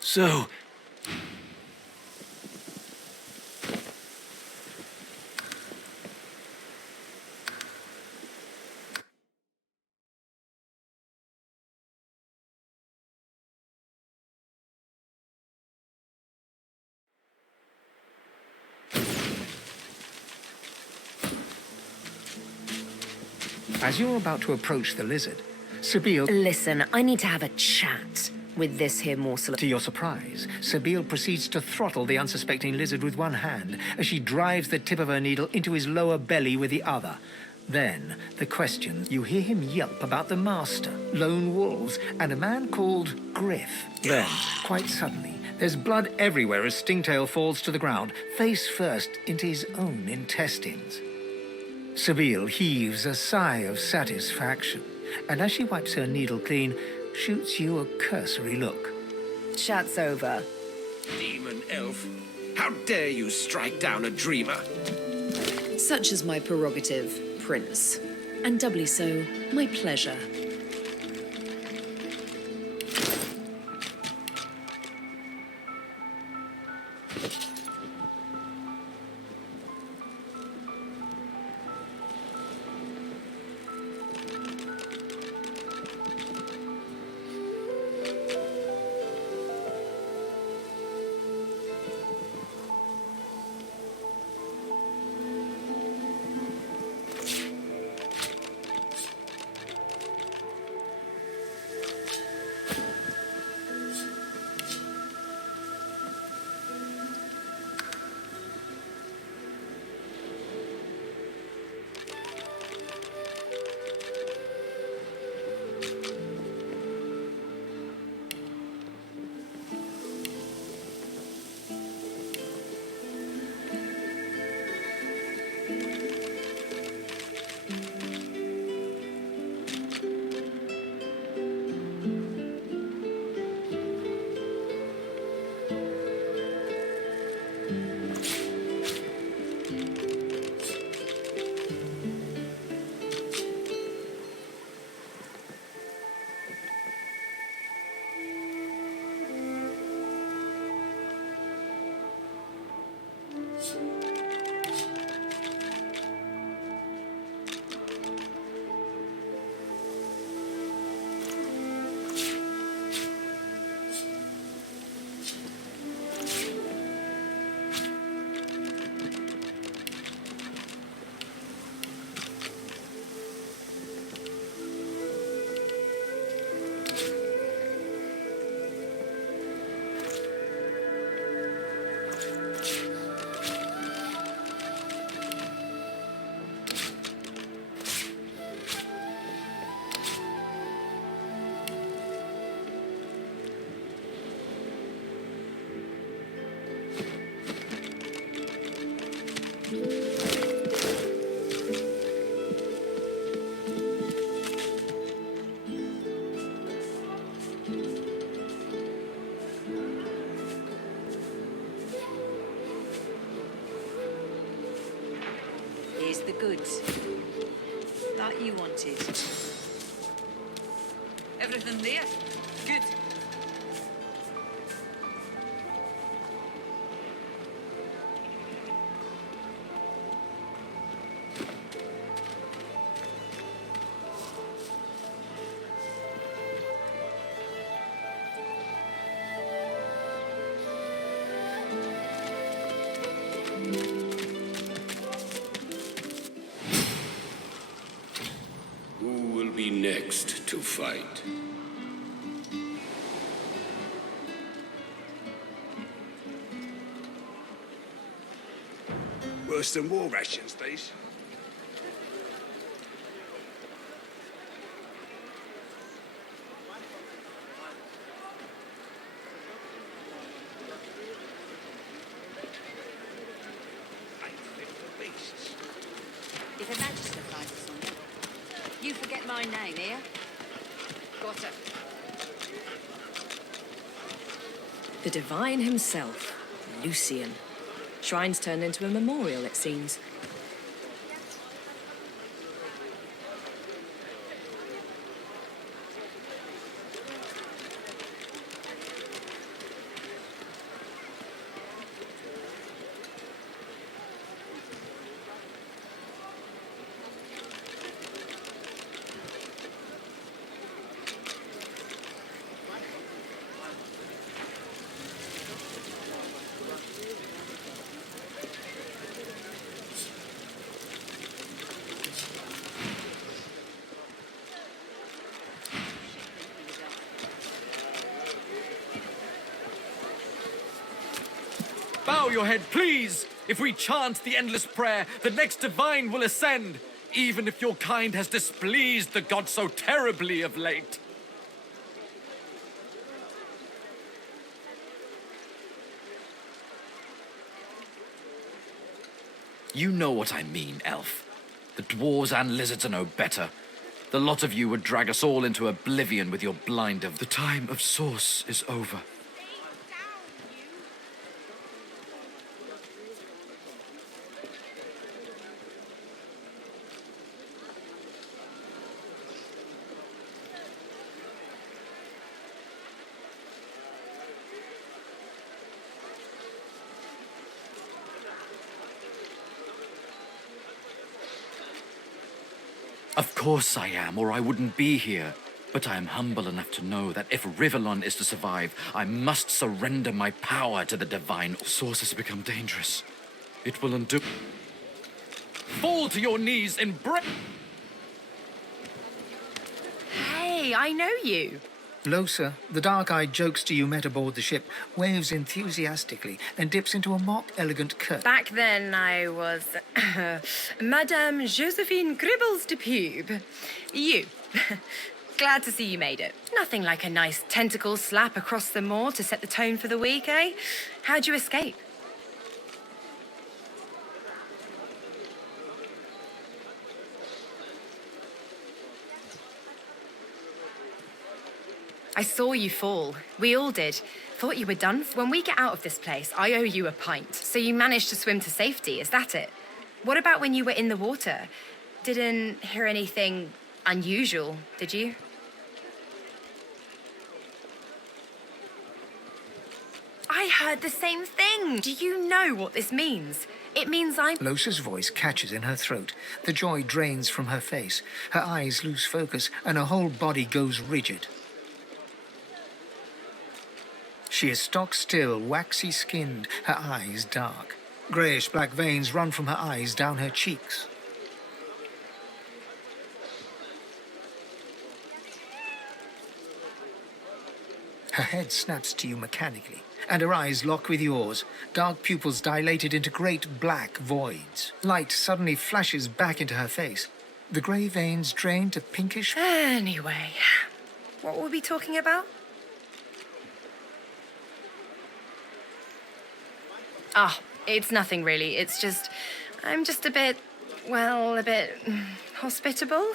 So... As you're about to approach the lizard, Sabine... Listen, I need to have a chat with this here morsel. To your surprise, Sabine proceeds to throttle the unsuspecting lizard with one hand as she drives the tip of her needle into his lower belly with the other. Then, the question, you hear him yelp about the master, lone wolves, and a man called Griff. Then, quite suddenly, there's blood everywhere as Stingtail falls to the ground, face first into his own intestines. Sabine heaves a sigh of satisfaction, and as she wipes her needle clean, shoots you a cursory look. Chat's over. Demon elf, how dare you strike down a dreamer? Such is my prerogative, Prince. And doubly so, my pleasure. the goods. That you wanted. Everything there? Good. Who will be next to fight? Worse than war rations, these. If a magister flies us on you, you forget my name, here? Got it. The divine himself, Lucian. Shrine's turned into a memorial, it seems. Bow your head, please! If we chant the endless prayer, the next divine will ascend, even if your kind has displeased the god so terribly of late. You know what I mean, elf. The dwarves and lizards are no better. The lot of you would drag us all into oblivion with your blind of the time of source is over. Of course I am, or I wouldn't be here. But I am humble enough to know that if Rivellon is to survive, I must surrender my power to the divine. Source has become dangerous. It will undo. Fall to your knees, embrace. Hey, I know you. Losa, the dark-eyed jokester you met aboard the ship, waves enthusiastically, then dips into a mock elegant curve. Back then, I was Madame Josephine Gribbles de Pube. You. Glad to see you made it. Nothing like a nice tentacle slap across the moor to set the tone for the week, eh? How'd you escape? I saw you fall. We all did. Thought you were done. When we get out of this place, I owe you a pint. So you managed to swim to safety, is that it? What about when you were in the water? Didn't hear anything unusual, did you? I heard the same thing. Do you know what this means? It means I'm... Losa's voice catches in her throat. The joy drains from her face. Her eyes lose focus, and her whole body goes rigid. She is stock-still, waxy-skinned, her eyes dark. Greyish-black veins run from her eyes down her cheeks. Her head snaps to you mechanically, and her eyes lock with yours, dark pupils dilated into great black voids. Light suddenly flashes back into her face. The grey veins drain to pinkish... Anyway, what were we talking about? Ah, it's nothing really. It's just, I'm just a bit hospitable.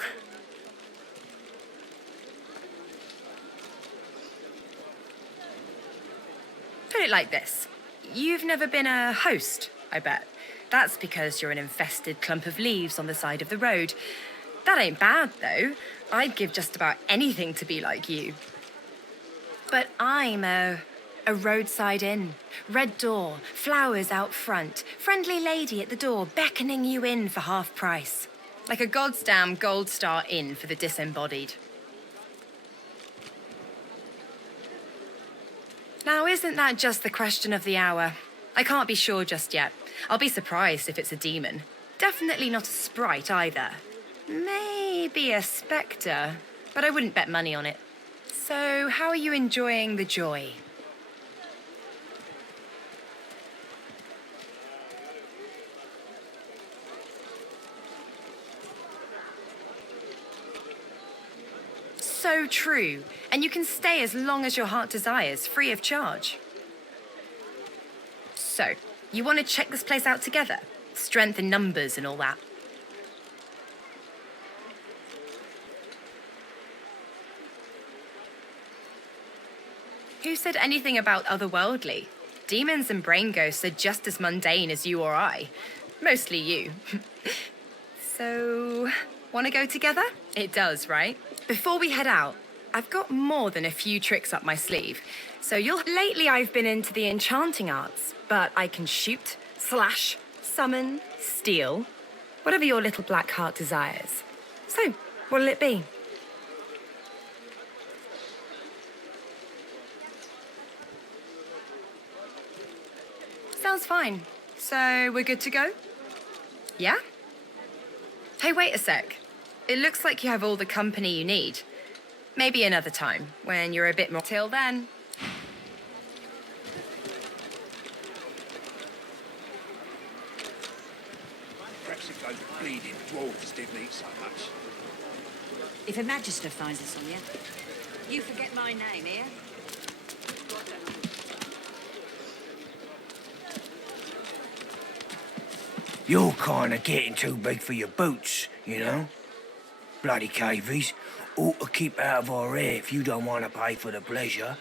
Put it like this. You've never been a host, I bet. That's because you're an infested clump of leaves on the side of the road. That ain't bad, though. I'd give just about anything to be like you. But I'm a roadside inn. Red door, flowers out front, friendly lady at the door beckoning you in for half price. Like a goddamn gold star inn for the disembodied. Now, isn't that just the question of the hour? I can't be sure just yet. I'll be surprised if it's a demon. Definitely not a sprite either. Maybe a spectre, but I wouldn't bet money on it. So, how are you enjoying the joy? So true. And you can stay as long as your heart desires, free of charge. So, you want to check this place out together? Strength in numbers and all that. Who said anything about otherworldly? Demons and brain ghosts are just as mundane as you or I. Mostly you. So, want to go together? It does, right? Before we head out, I've got more than a few tricks up my sleeve. Lately I've been into the enchanting arts, but I can shoot, slash, summon, steal, whatever your little black heart desires. So, what'll it be? Sounds fine. So, we're good to go? Yeah? Hey, wait a sec. It looks like you have all the company you need. Maybe another time, when you're a bit more... Till then. Perhaps if those bleeding dwarves didn't eat so much. If a magister finds us on you, you forget my name, here. You're kind of getting too big for your boots, you know? Bloody cavies. Ought to keep out of our hair if you don't want to pay for the pleasure.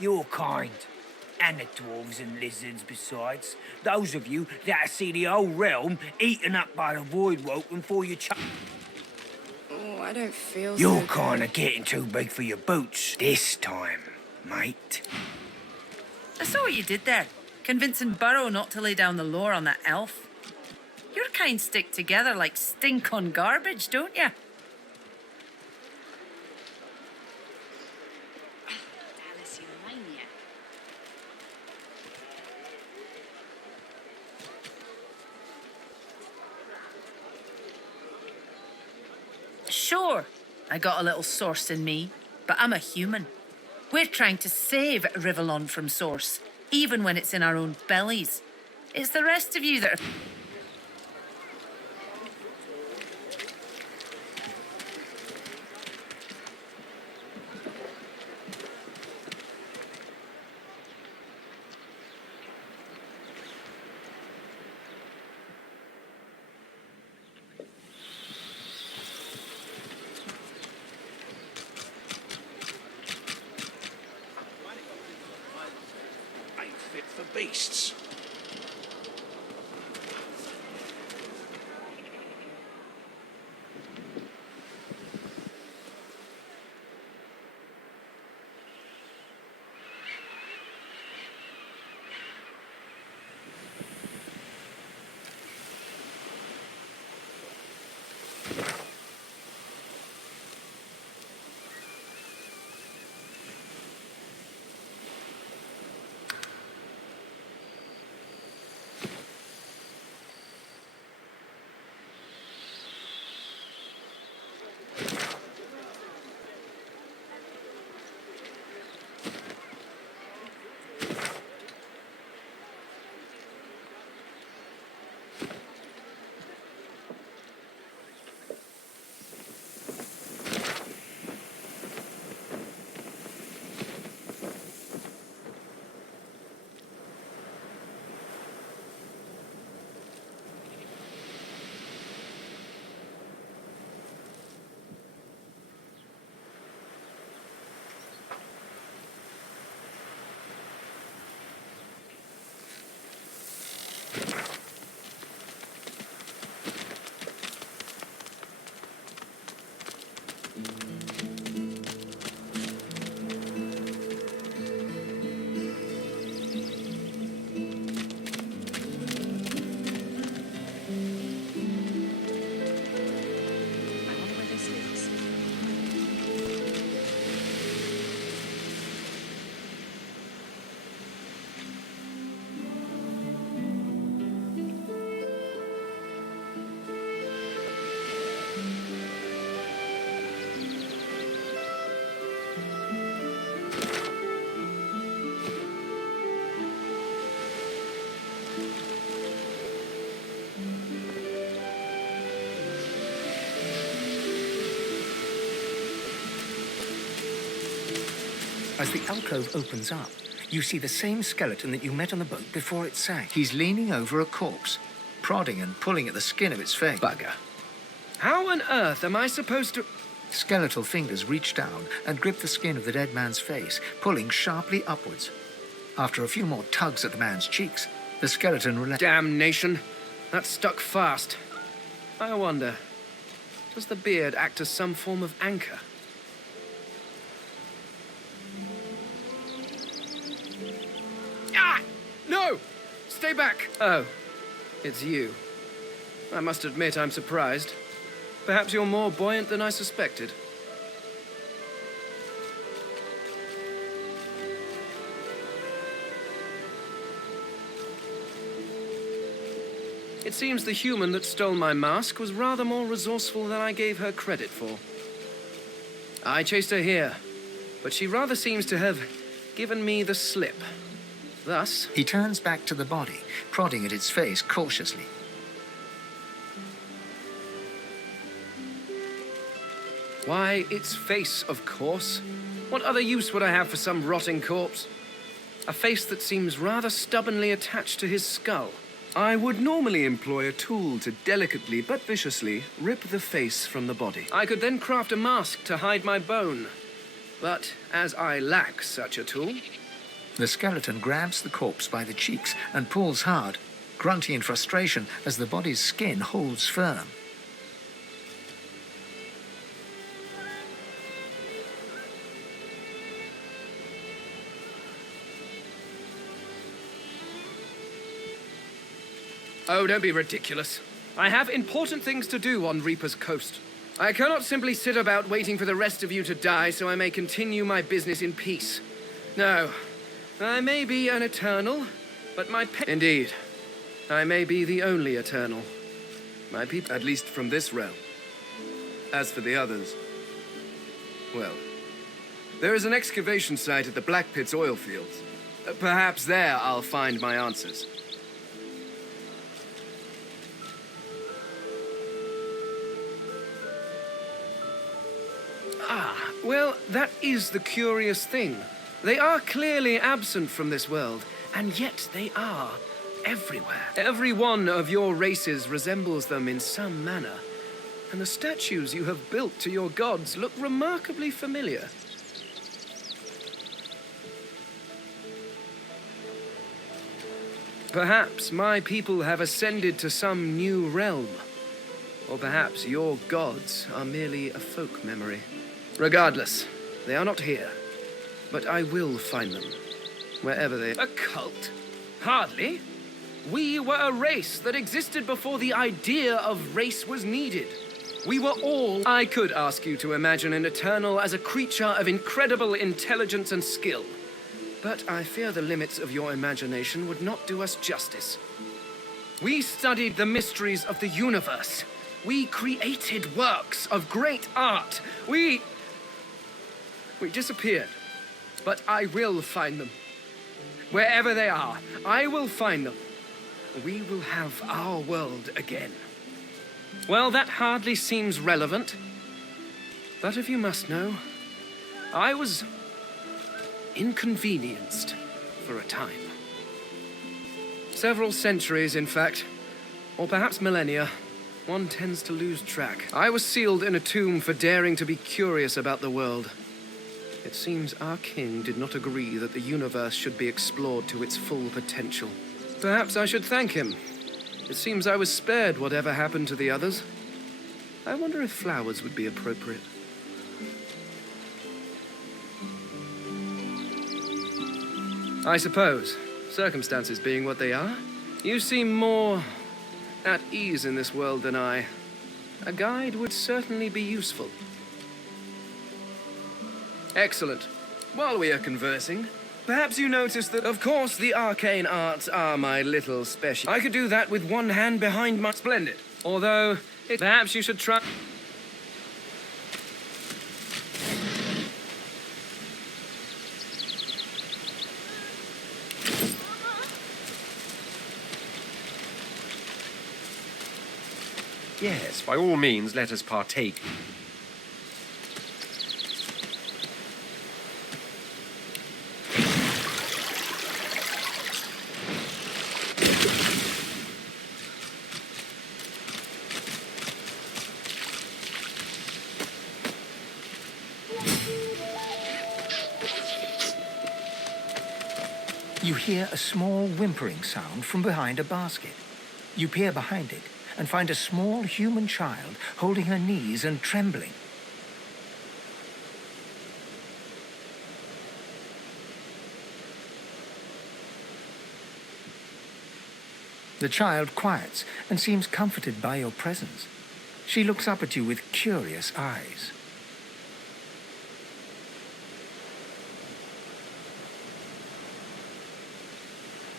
You're kind. And the dwarves and lizards besides. Those of you that see the whole realm eaten up by the void woken for your Oh, I don't feel You're kind of getting too big for your boots this time, mate. I saw what you did there, convincing Burrow not to lay down the law on that elf. Your kind stick together like stink on garbage, don't you? Alice, you're a mania. Sure, I got a little source in me, but I'm a human. We're trying to save Rivellon from source, even when it's in our own bellies. It's the rest of you that are... Ain't fit for beasts. I wonder where this leads. As the alcove opens up, you see the same skeleton that you met on the boat before it sank. He's leaning over a corpse, prodding and pulling at the skin of its face. Bugger. How on earth am I supposed to... Skeletal fingers reach down and grip the skin of the dead man's face, pulling sharply upwards. After a few more tugs at the man's cheeks, the skeleton relaxes. Damnation. That's stuck fast. I wonder, does the beard act as some form of anchor? Ah! No! Stay back! Oh, it's you. I must admit I'm surprised. Perhaps you're more buoyant than I suspected. It seems the human that stole my mask was rather more resourceful than I gave her credit for. I chased her here, but she rather seems to have given me the slip. Thus... He turns back to the body, prodding at its face cautiously. Why, its face, of course. What other use would I have for some rotting corpse? A face that seems rather stubbornly attached to his skull. I would normally employ a tool to delicately but viciously rip the face from the body. I could then craft a mask to hide my bone. But as I lack such a tool... The skeleton grabs the corpse by the cheeks and pulls hard, grunting in frustration as the body's skin holds firm. Oh, don't be ridiculous. I have important things to do on Reaper's Coast. I cannot simply sit about waiting for the rest of you to die so I may continue my business in peace. No, I may be an Eternal, but my Indeed, I may be the only Eternal. My people, at least from this realm. As for the others, well, there is an excavation site at the Black Pit's oil fields. Perhaps there I'll find my answers. Ah, well, that is the curious thing. They are clearly absent from this world, and yet they are everywhere. Every one of your races resembles them in some manner, and the statues you have built to your gods look remarkably familiar. Perhaps my people have ascended to some new realm, or perhaps your gods are merely a folk memory. Regardless, they are not here, but I will find them, wherever they are. A cult? Hardly. We were a race that existed before the idea of race was needed. We were all... I could ask you to imagine an Eternal as a creature of incredible intelligence and skill, but I fear the limits of your imagination would not do us justice. We studied the mysteries of the universe. We created works of great art. We disappeared, but I will find them. Wherever they are, I will find them. We will have our world again. Well, that hardly seems relevant. But if you must know, I was inconvenienced for a time. Several centuries, in fact, or perhaps millennia. One tends to lose track. I was sealed in a tomb for daring to be curious about the world. It seems our king did not agree that the universe should be explored to its full potential. Perhaps I should thank him. It seems I was spared whatever happened to the others. I wonder if flowers would be appropriate. I suppose, circumstances being what they are, you seem more at ease in this world than I. A guide would certainly be useful. Excellent. While we are conversing, perhaps you noticed that, of course, the arcane arts are my little special. I could do that with one hand behind my... Splendid. Although, perhaps you should try... Yes, by all means, let us partake. You hear a small whimpering sound from behind a basket. You peer behind it and find a small human child holding her knees and trembling. The child quiets and seems comforted by your presence. She looks up at you with curious eyes.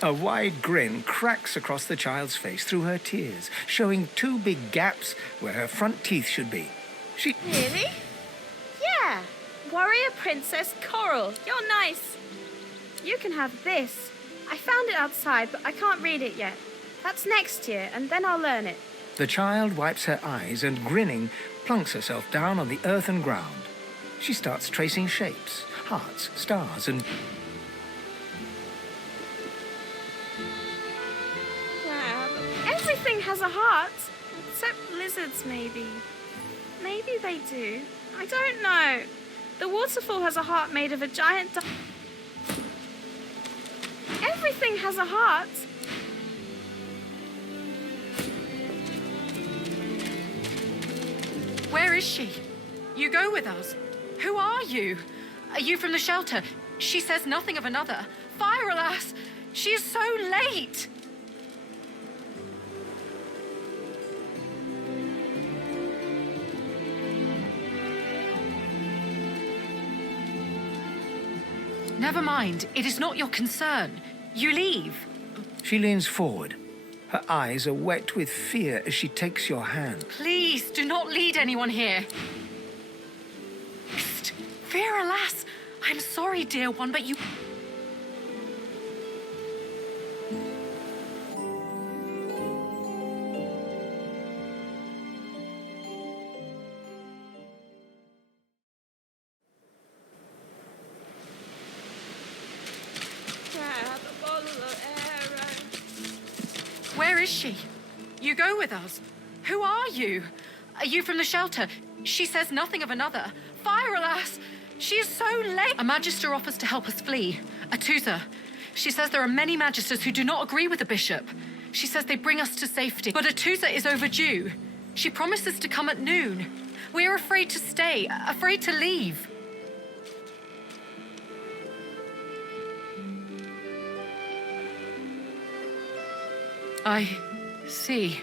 A wide grin cracks across the child's face through her tears, showing two big gaps where her front teeth should be. She... Really? Yeah. Warrior Princess Coral. You're nice. You can have this. I found it outside, but I can't read it yet. That's next year, and then I'll learn it. The child wipes her eyes and, grinning, plunks herself down on the earthen ground. She starts tracing shapes, hearts, stars, and... Everything has a heart, except lizards, maybe. Maybe they do. I don't know. The waterfall has a heart made of a giant... Everything has a heart. Where is she? You go with us. Who are you? Are you from the shelter? She says nothing of another. Fire, alas! She is so late! Never mind. It is not your concern. You leave. She leans forward. Her eyes are wet with fear as she takes your hand. Please, do not lead anyone here. Psst. Fear, alas. I'm sorry, dear one, but you... Where is she? You go with us. Who are you? Are you from the shelter? She says nothing of another. Fire, alas! She is so late. A magister offers to help us flee. A Tusa. She says there are many magisters who do not agree with the bishop. She says they bring us to safety. But a Tusa is overdue. She promises to come at noon. We are afraid to stay, afraid to leave. I see.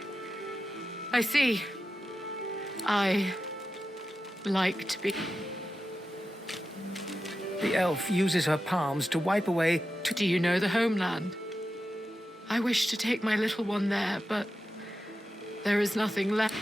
I like to be... The elf uses her palms to wipe away... Do you know the homeland? I wish to take my little one there, but there is nothing left.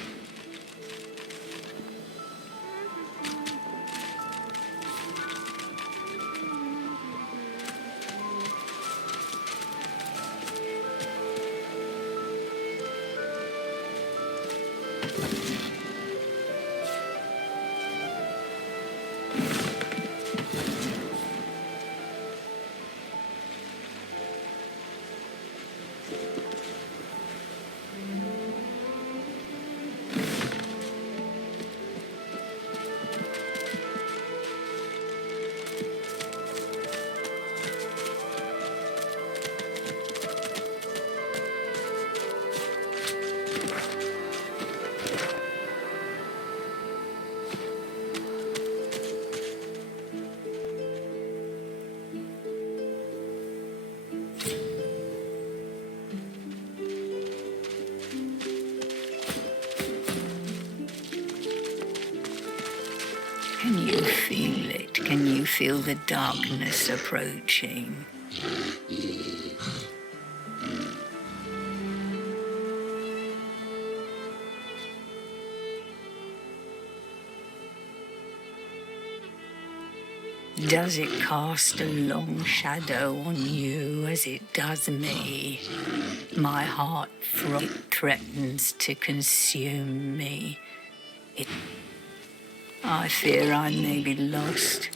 Can you feel it? Can you feel the darkness approaching? Does it cast a long shadow on you as it does me? My heart threatens to consume me. I fear I may be lost.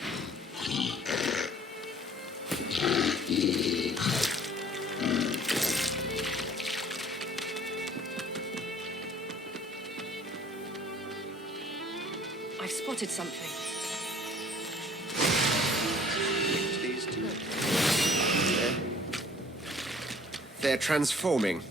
I've spotted something. They're transforming.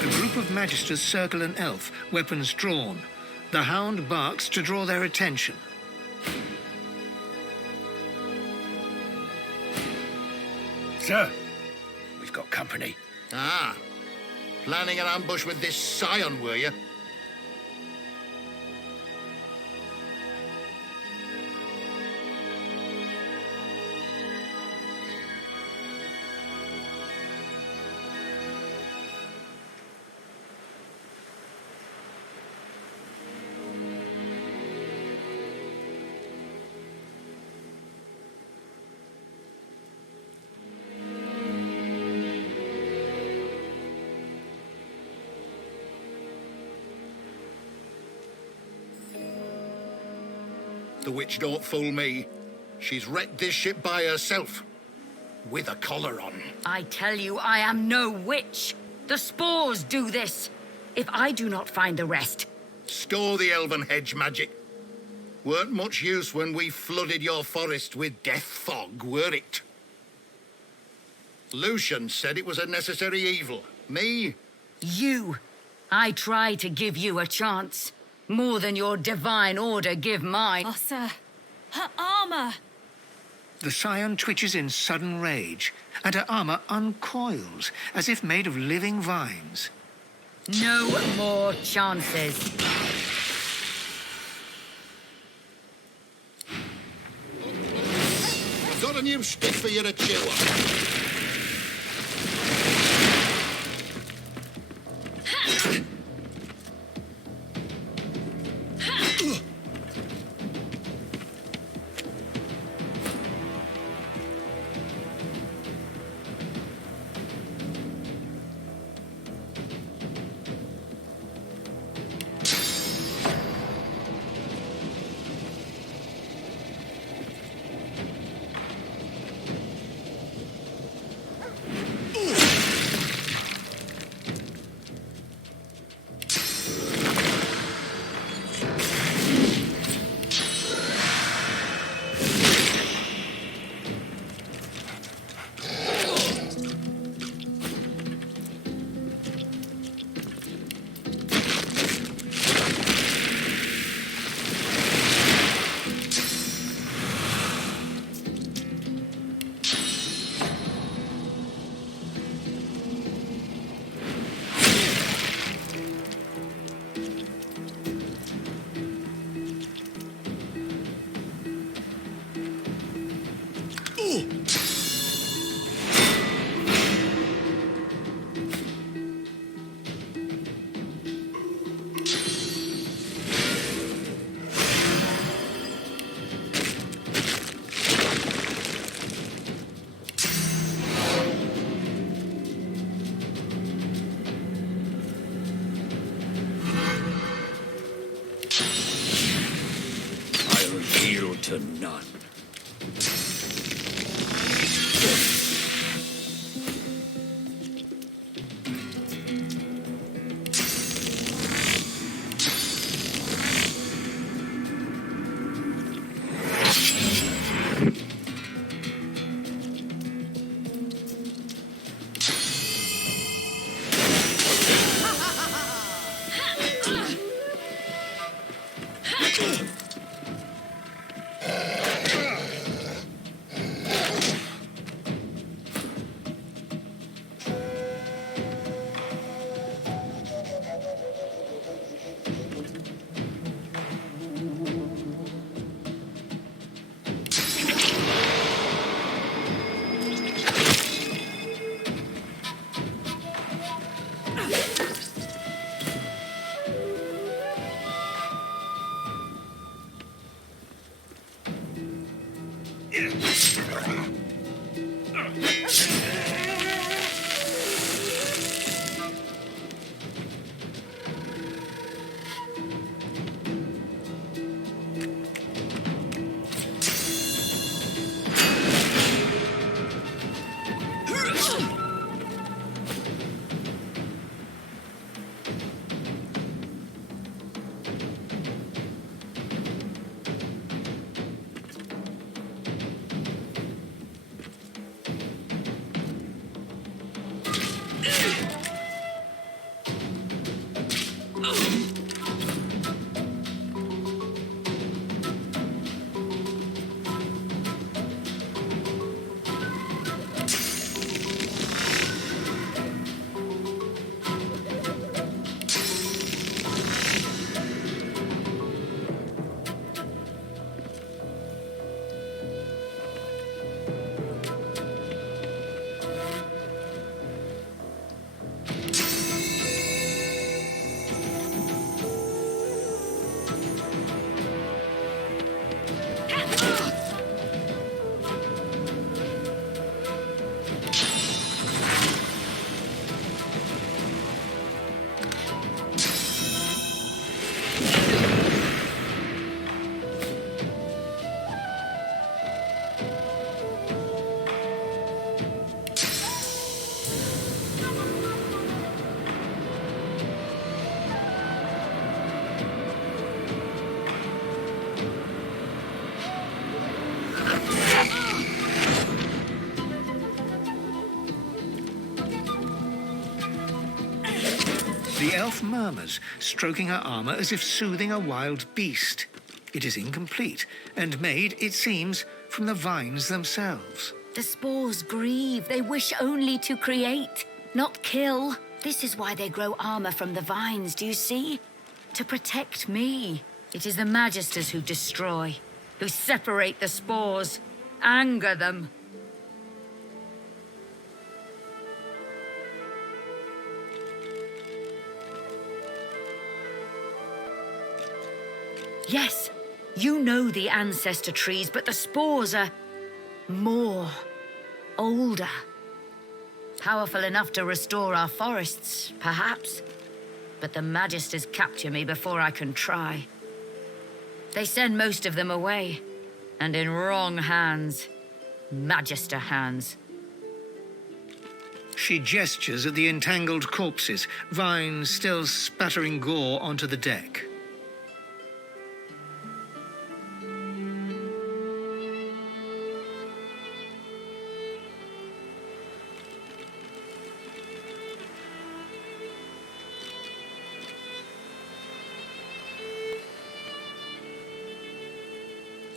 A group of magisters circle an elf, weapons drawn. The hound barks to draw their attention. Sir, we've got company. Ah, planning an ambush with this scion, were you? The witch don't fool me. She's wrecked this ship by herself. With a collar on. I tell you, I am no witch. The spores do this. If I do not find the rest... Store the elven hedge magic. Weren't much use when we flooded your forest with death fog, were it? Lucian said it was a necessary evil. Me? You. I try to give you a chance. More than your divine order give mine. Oh, sir. Her armor! The scion twitches in sudden rage, and her armor uncoils, as if made of living vines. No more chances. I've got a new stick for you to chew on. To none. The elf murmurs, stroking her armor as if soothing a wild beast. It is incomplete, and made, it seems, from the vines themselves. The spores grieve. They wish only to create, not kill. This is why they grow armor from the vines, do you see? To protect me. It is the Magisters who destroy, who separate the spores, anger them. Yes, you know the ancestor trees, but the spores are more, older. Powerful enough to restore our forests, perhaps. But the Magisters capture me before I can try. They send most of them away, and in wrong hands. Magister hands. She gestures at the entangled corpses, vines still spattering gore onto the deck.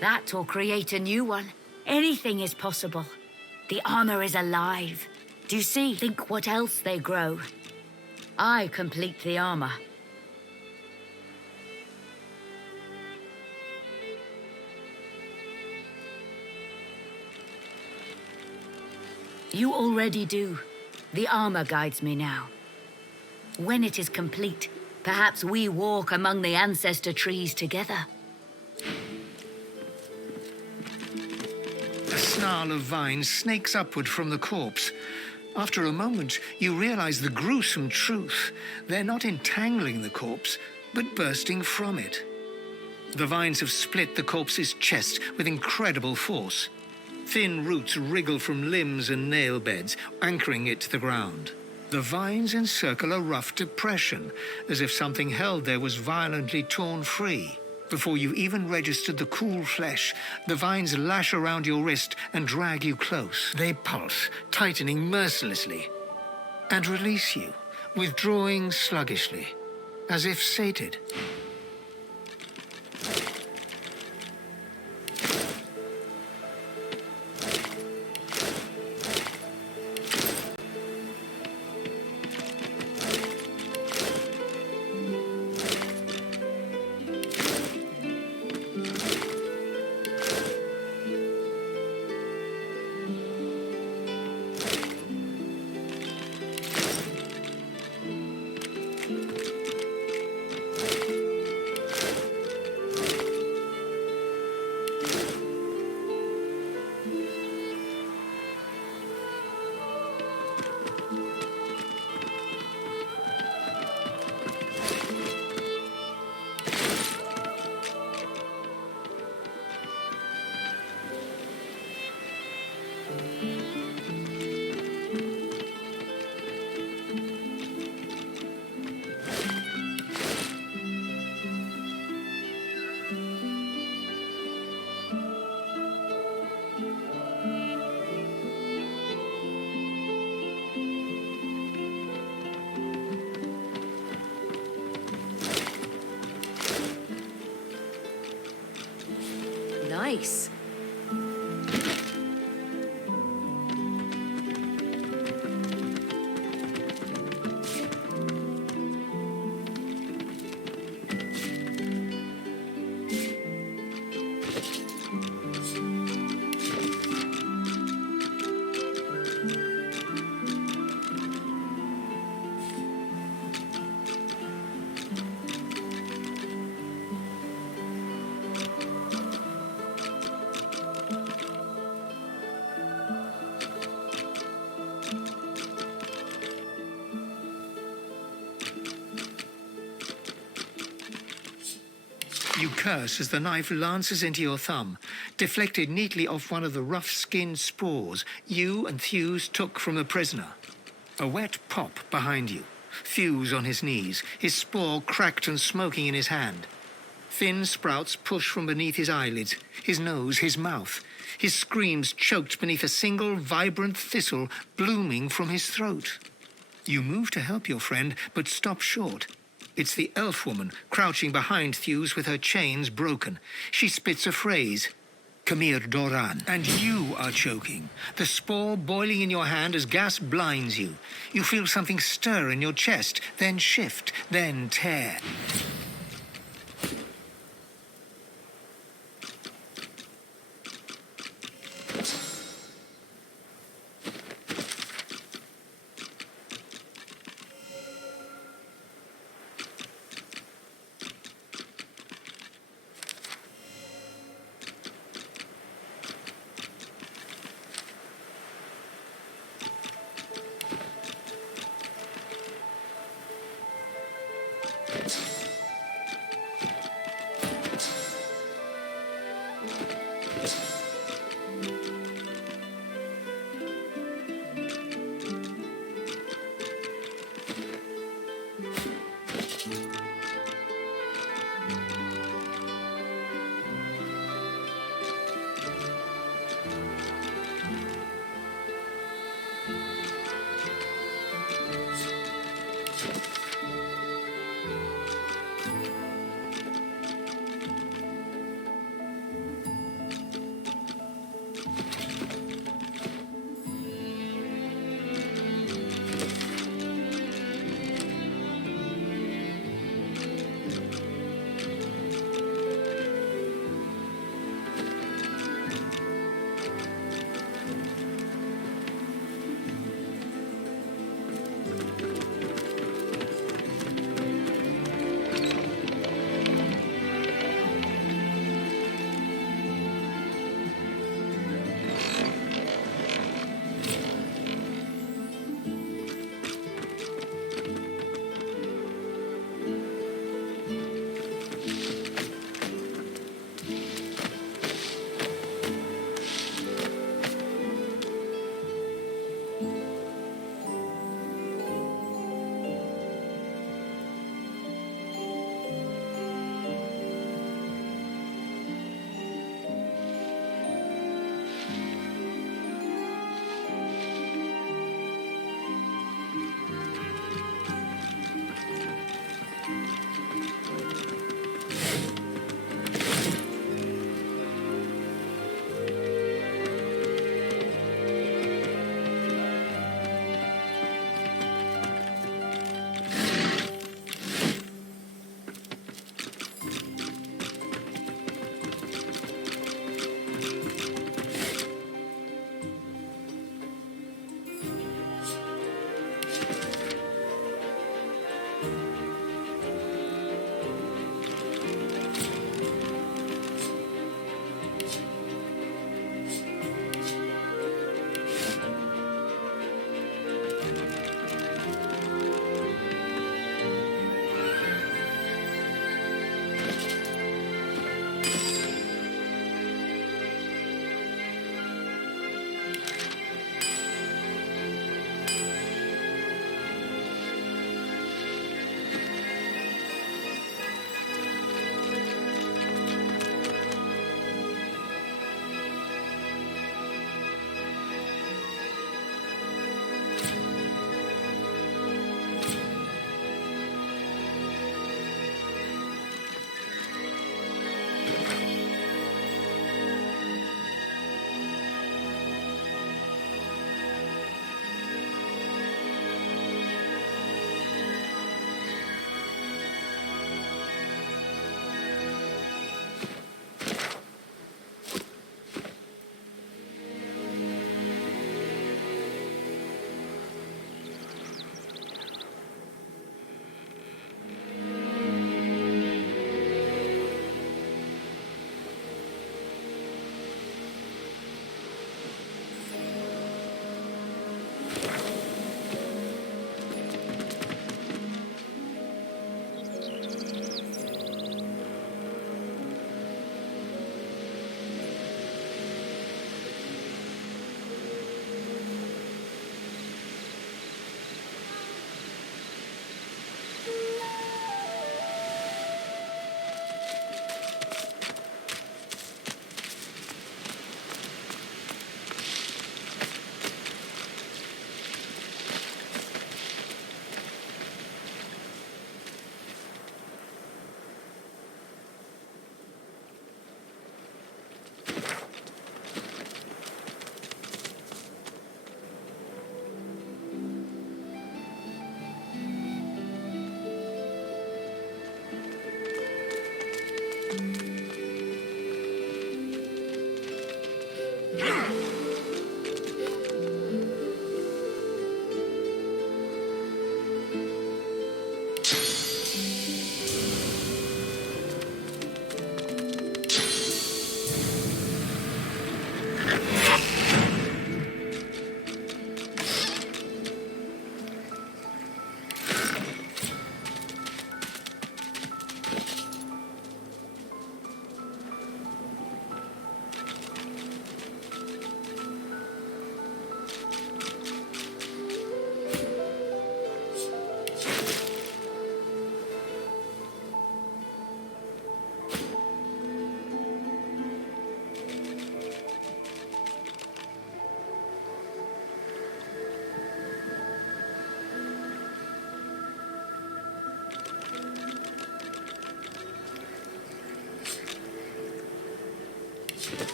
That or create a new one. Anything is possible. The armor is alive. Do you see? Think what else they grow. I complete the armor. You already do. The armor guides me now. When it is complete, perhaps we walk among the ancestor trees together. A snarl of vines snakes upward from the corpse. After a moment, you realize the gruesome truth. They're not entangling the corpse, but bursting from it. The vines have split the corpse's chest with incredible force. Thin roots wriggle from limbs and nail beds, anchoring it to the ground. The vines encircle a rough depression, as if something held there was violently torn free. Before you even registered the cool flesh, the vines lash around your wrist and drag you close. They pulse, tightening mercilessly, and release you, withdrawing sluggishly, as if sated. Nice. You curse as the knife lances into your thumb, deflected neatly off one of the rough-skinned spores you and Thews took from the prisoner. A wet pop behind you. Thews on his knees, his spore cracked and smoking in his hand. Thin sprouts push from beneath his eyelids, his nose, his mouth. His screams choked beneath a single vibrant thistle blooming from his throat. You move to help your friend, but stop short. It's the elf woman crouching behind Thews with her chains broken. She spits a phrase. Kamir Doran. And you are choking. The spore boiling in your hand as gas blinds you. You feel something stir in your chest, then shift, then tear.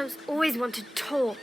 Adults always want to talk.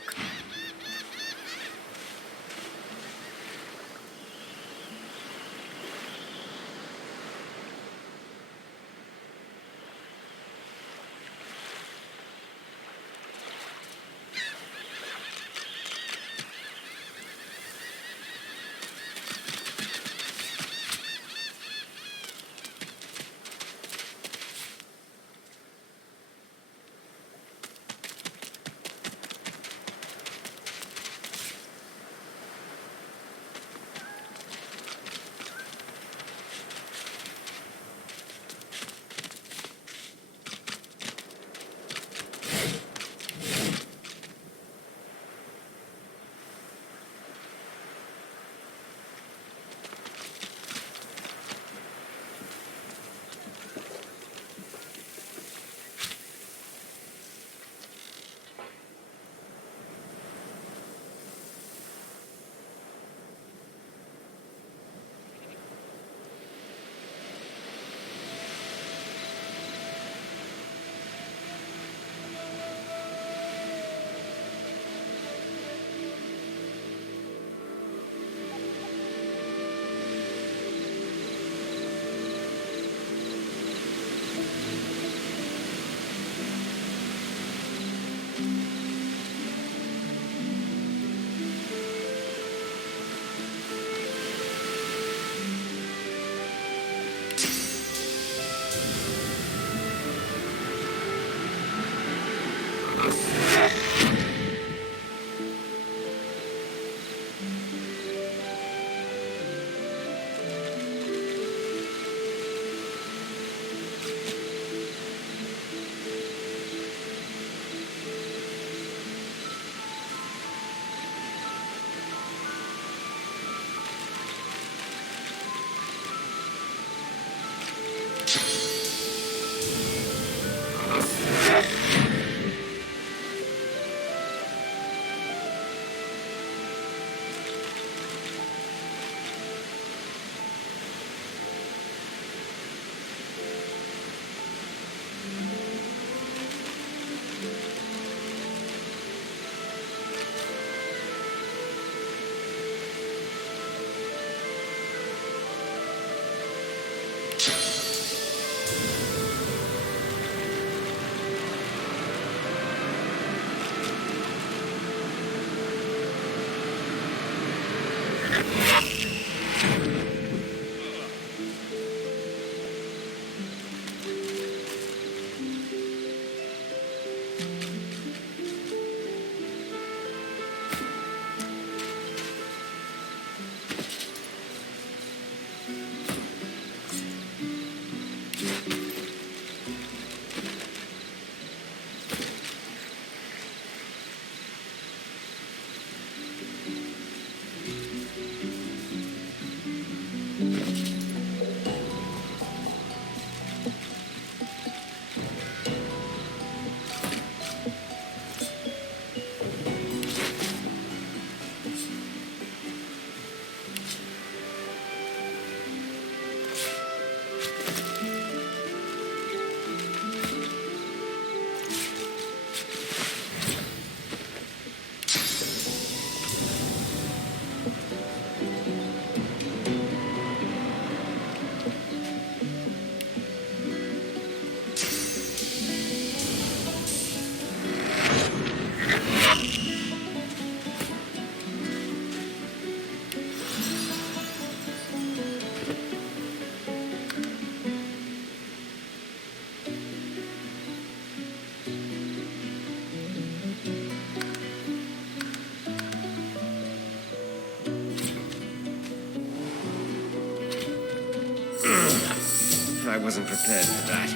I wasn't prepared for that.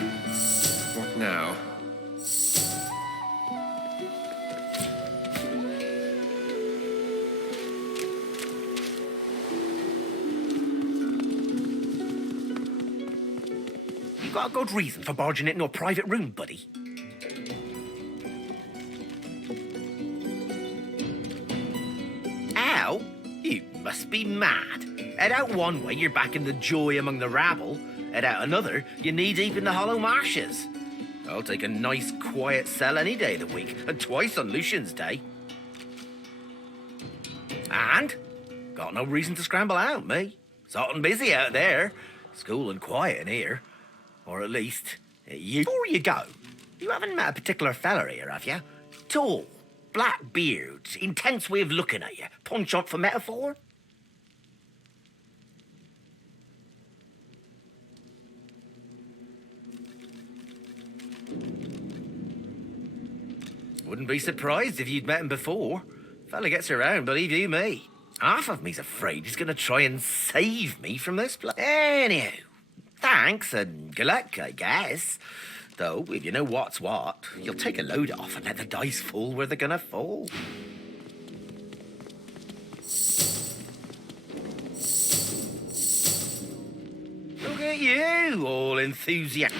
What now? You got a good reason for barging into a private room, buddy? Ow! You must be mad. Head out one way, you're back in the joy among the rabble. Head out another, you're knee-deep in the hollow marshes. I'll take a nice, quiet cell any day of the week, and twice on Lucian's Day. And? Got no reason to scramble out, me. It's hot and busy out there. It's cool and quiet in here. Or at least, you. Before you go, you haven't met a particular fella here, have you? Tall, black beard, intense way of looking at you. Penchant for metaphor? Wouldn't be surprised if you'd met him before. Fella gets around, believe you me. Half of me's afraid he's going to try and save me from this place. Anyhow, thanks and good luck, I guess. Though, if you know what's what, you'll take a load off and let the dice fall where they're going to fall. Look at you, all enthusiastic.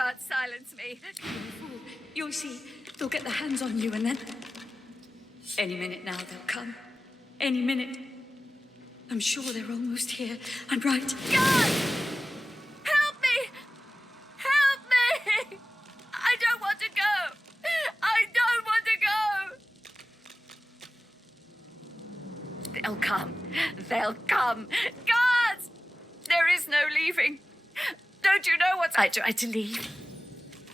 can't silence me. You'll see, they'll get their hands on you and then... Any minute now they'll come. Any minute. I'm sure they're almost here. I'm right. God! Help me! Help me! I don't want to go! I don't want to go! They'll come. They'll come. Guards! There is no leaving. Don't you know what... I tried to leave.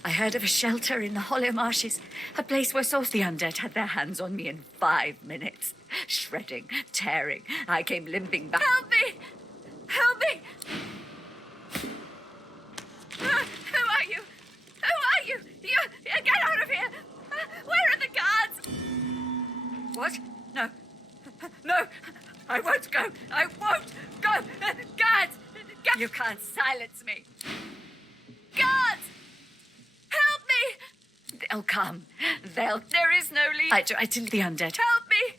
I heard of a shelter in the Hollow Marshes, a place where the undead had their hands on me in 5 minutes. Shredding, tearing. I came limping back. Help me! Help me! Who are you? Who are you? You get out of here! Where are the guards? What? No. No! I won't go! I won't go! Guards! You can't silence me! Guards! Help me! They'll come. There is no leave. I tried to leave the undead. Help me!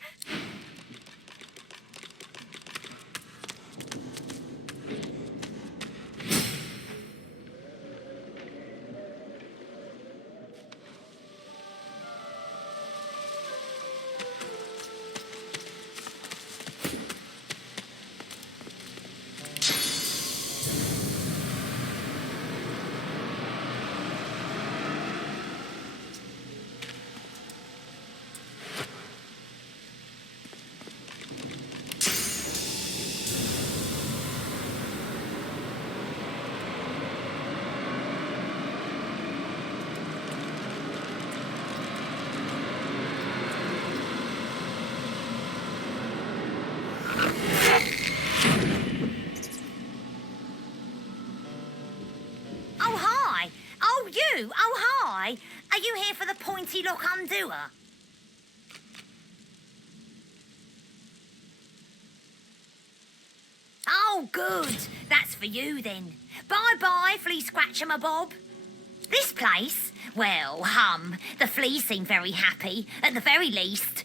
Oh, hi. Oh, you. Oh, hi. Are you here for the pointy lock undoer? Oh, good. That's for you, then. Bye-bye, Flea Scratcher-my-bob. This place? Well, the fleas seem very happy, at the very least.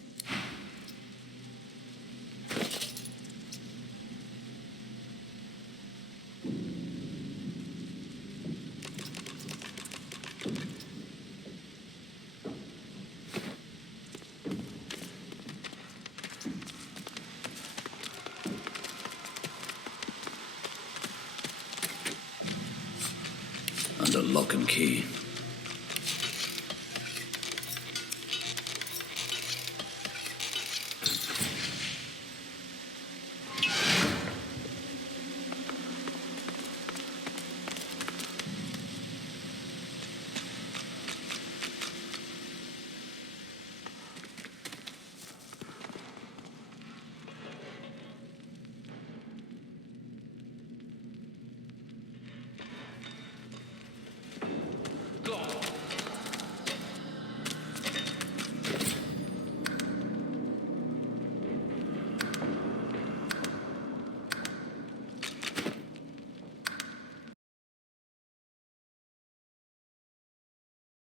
Under lock and key.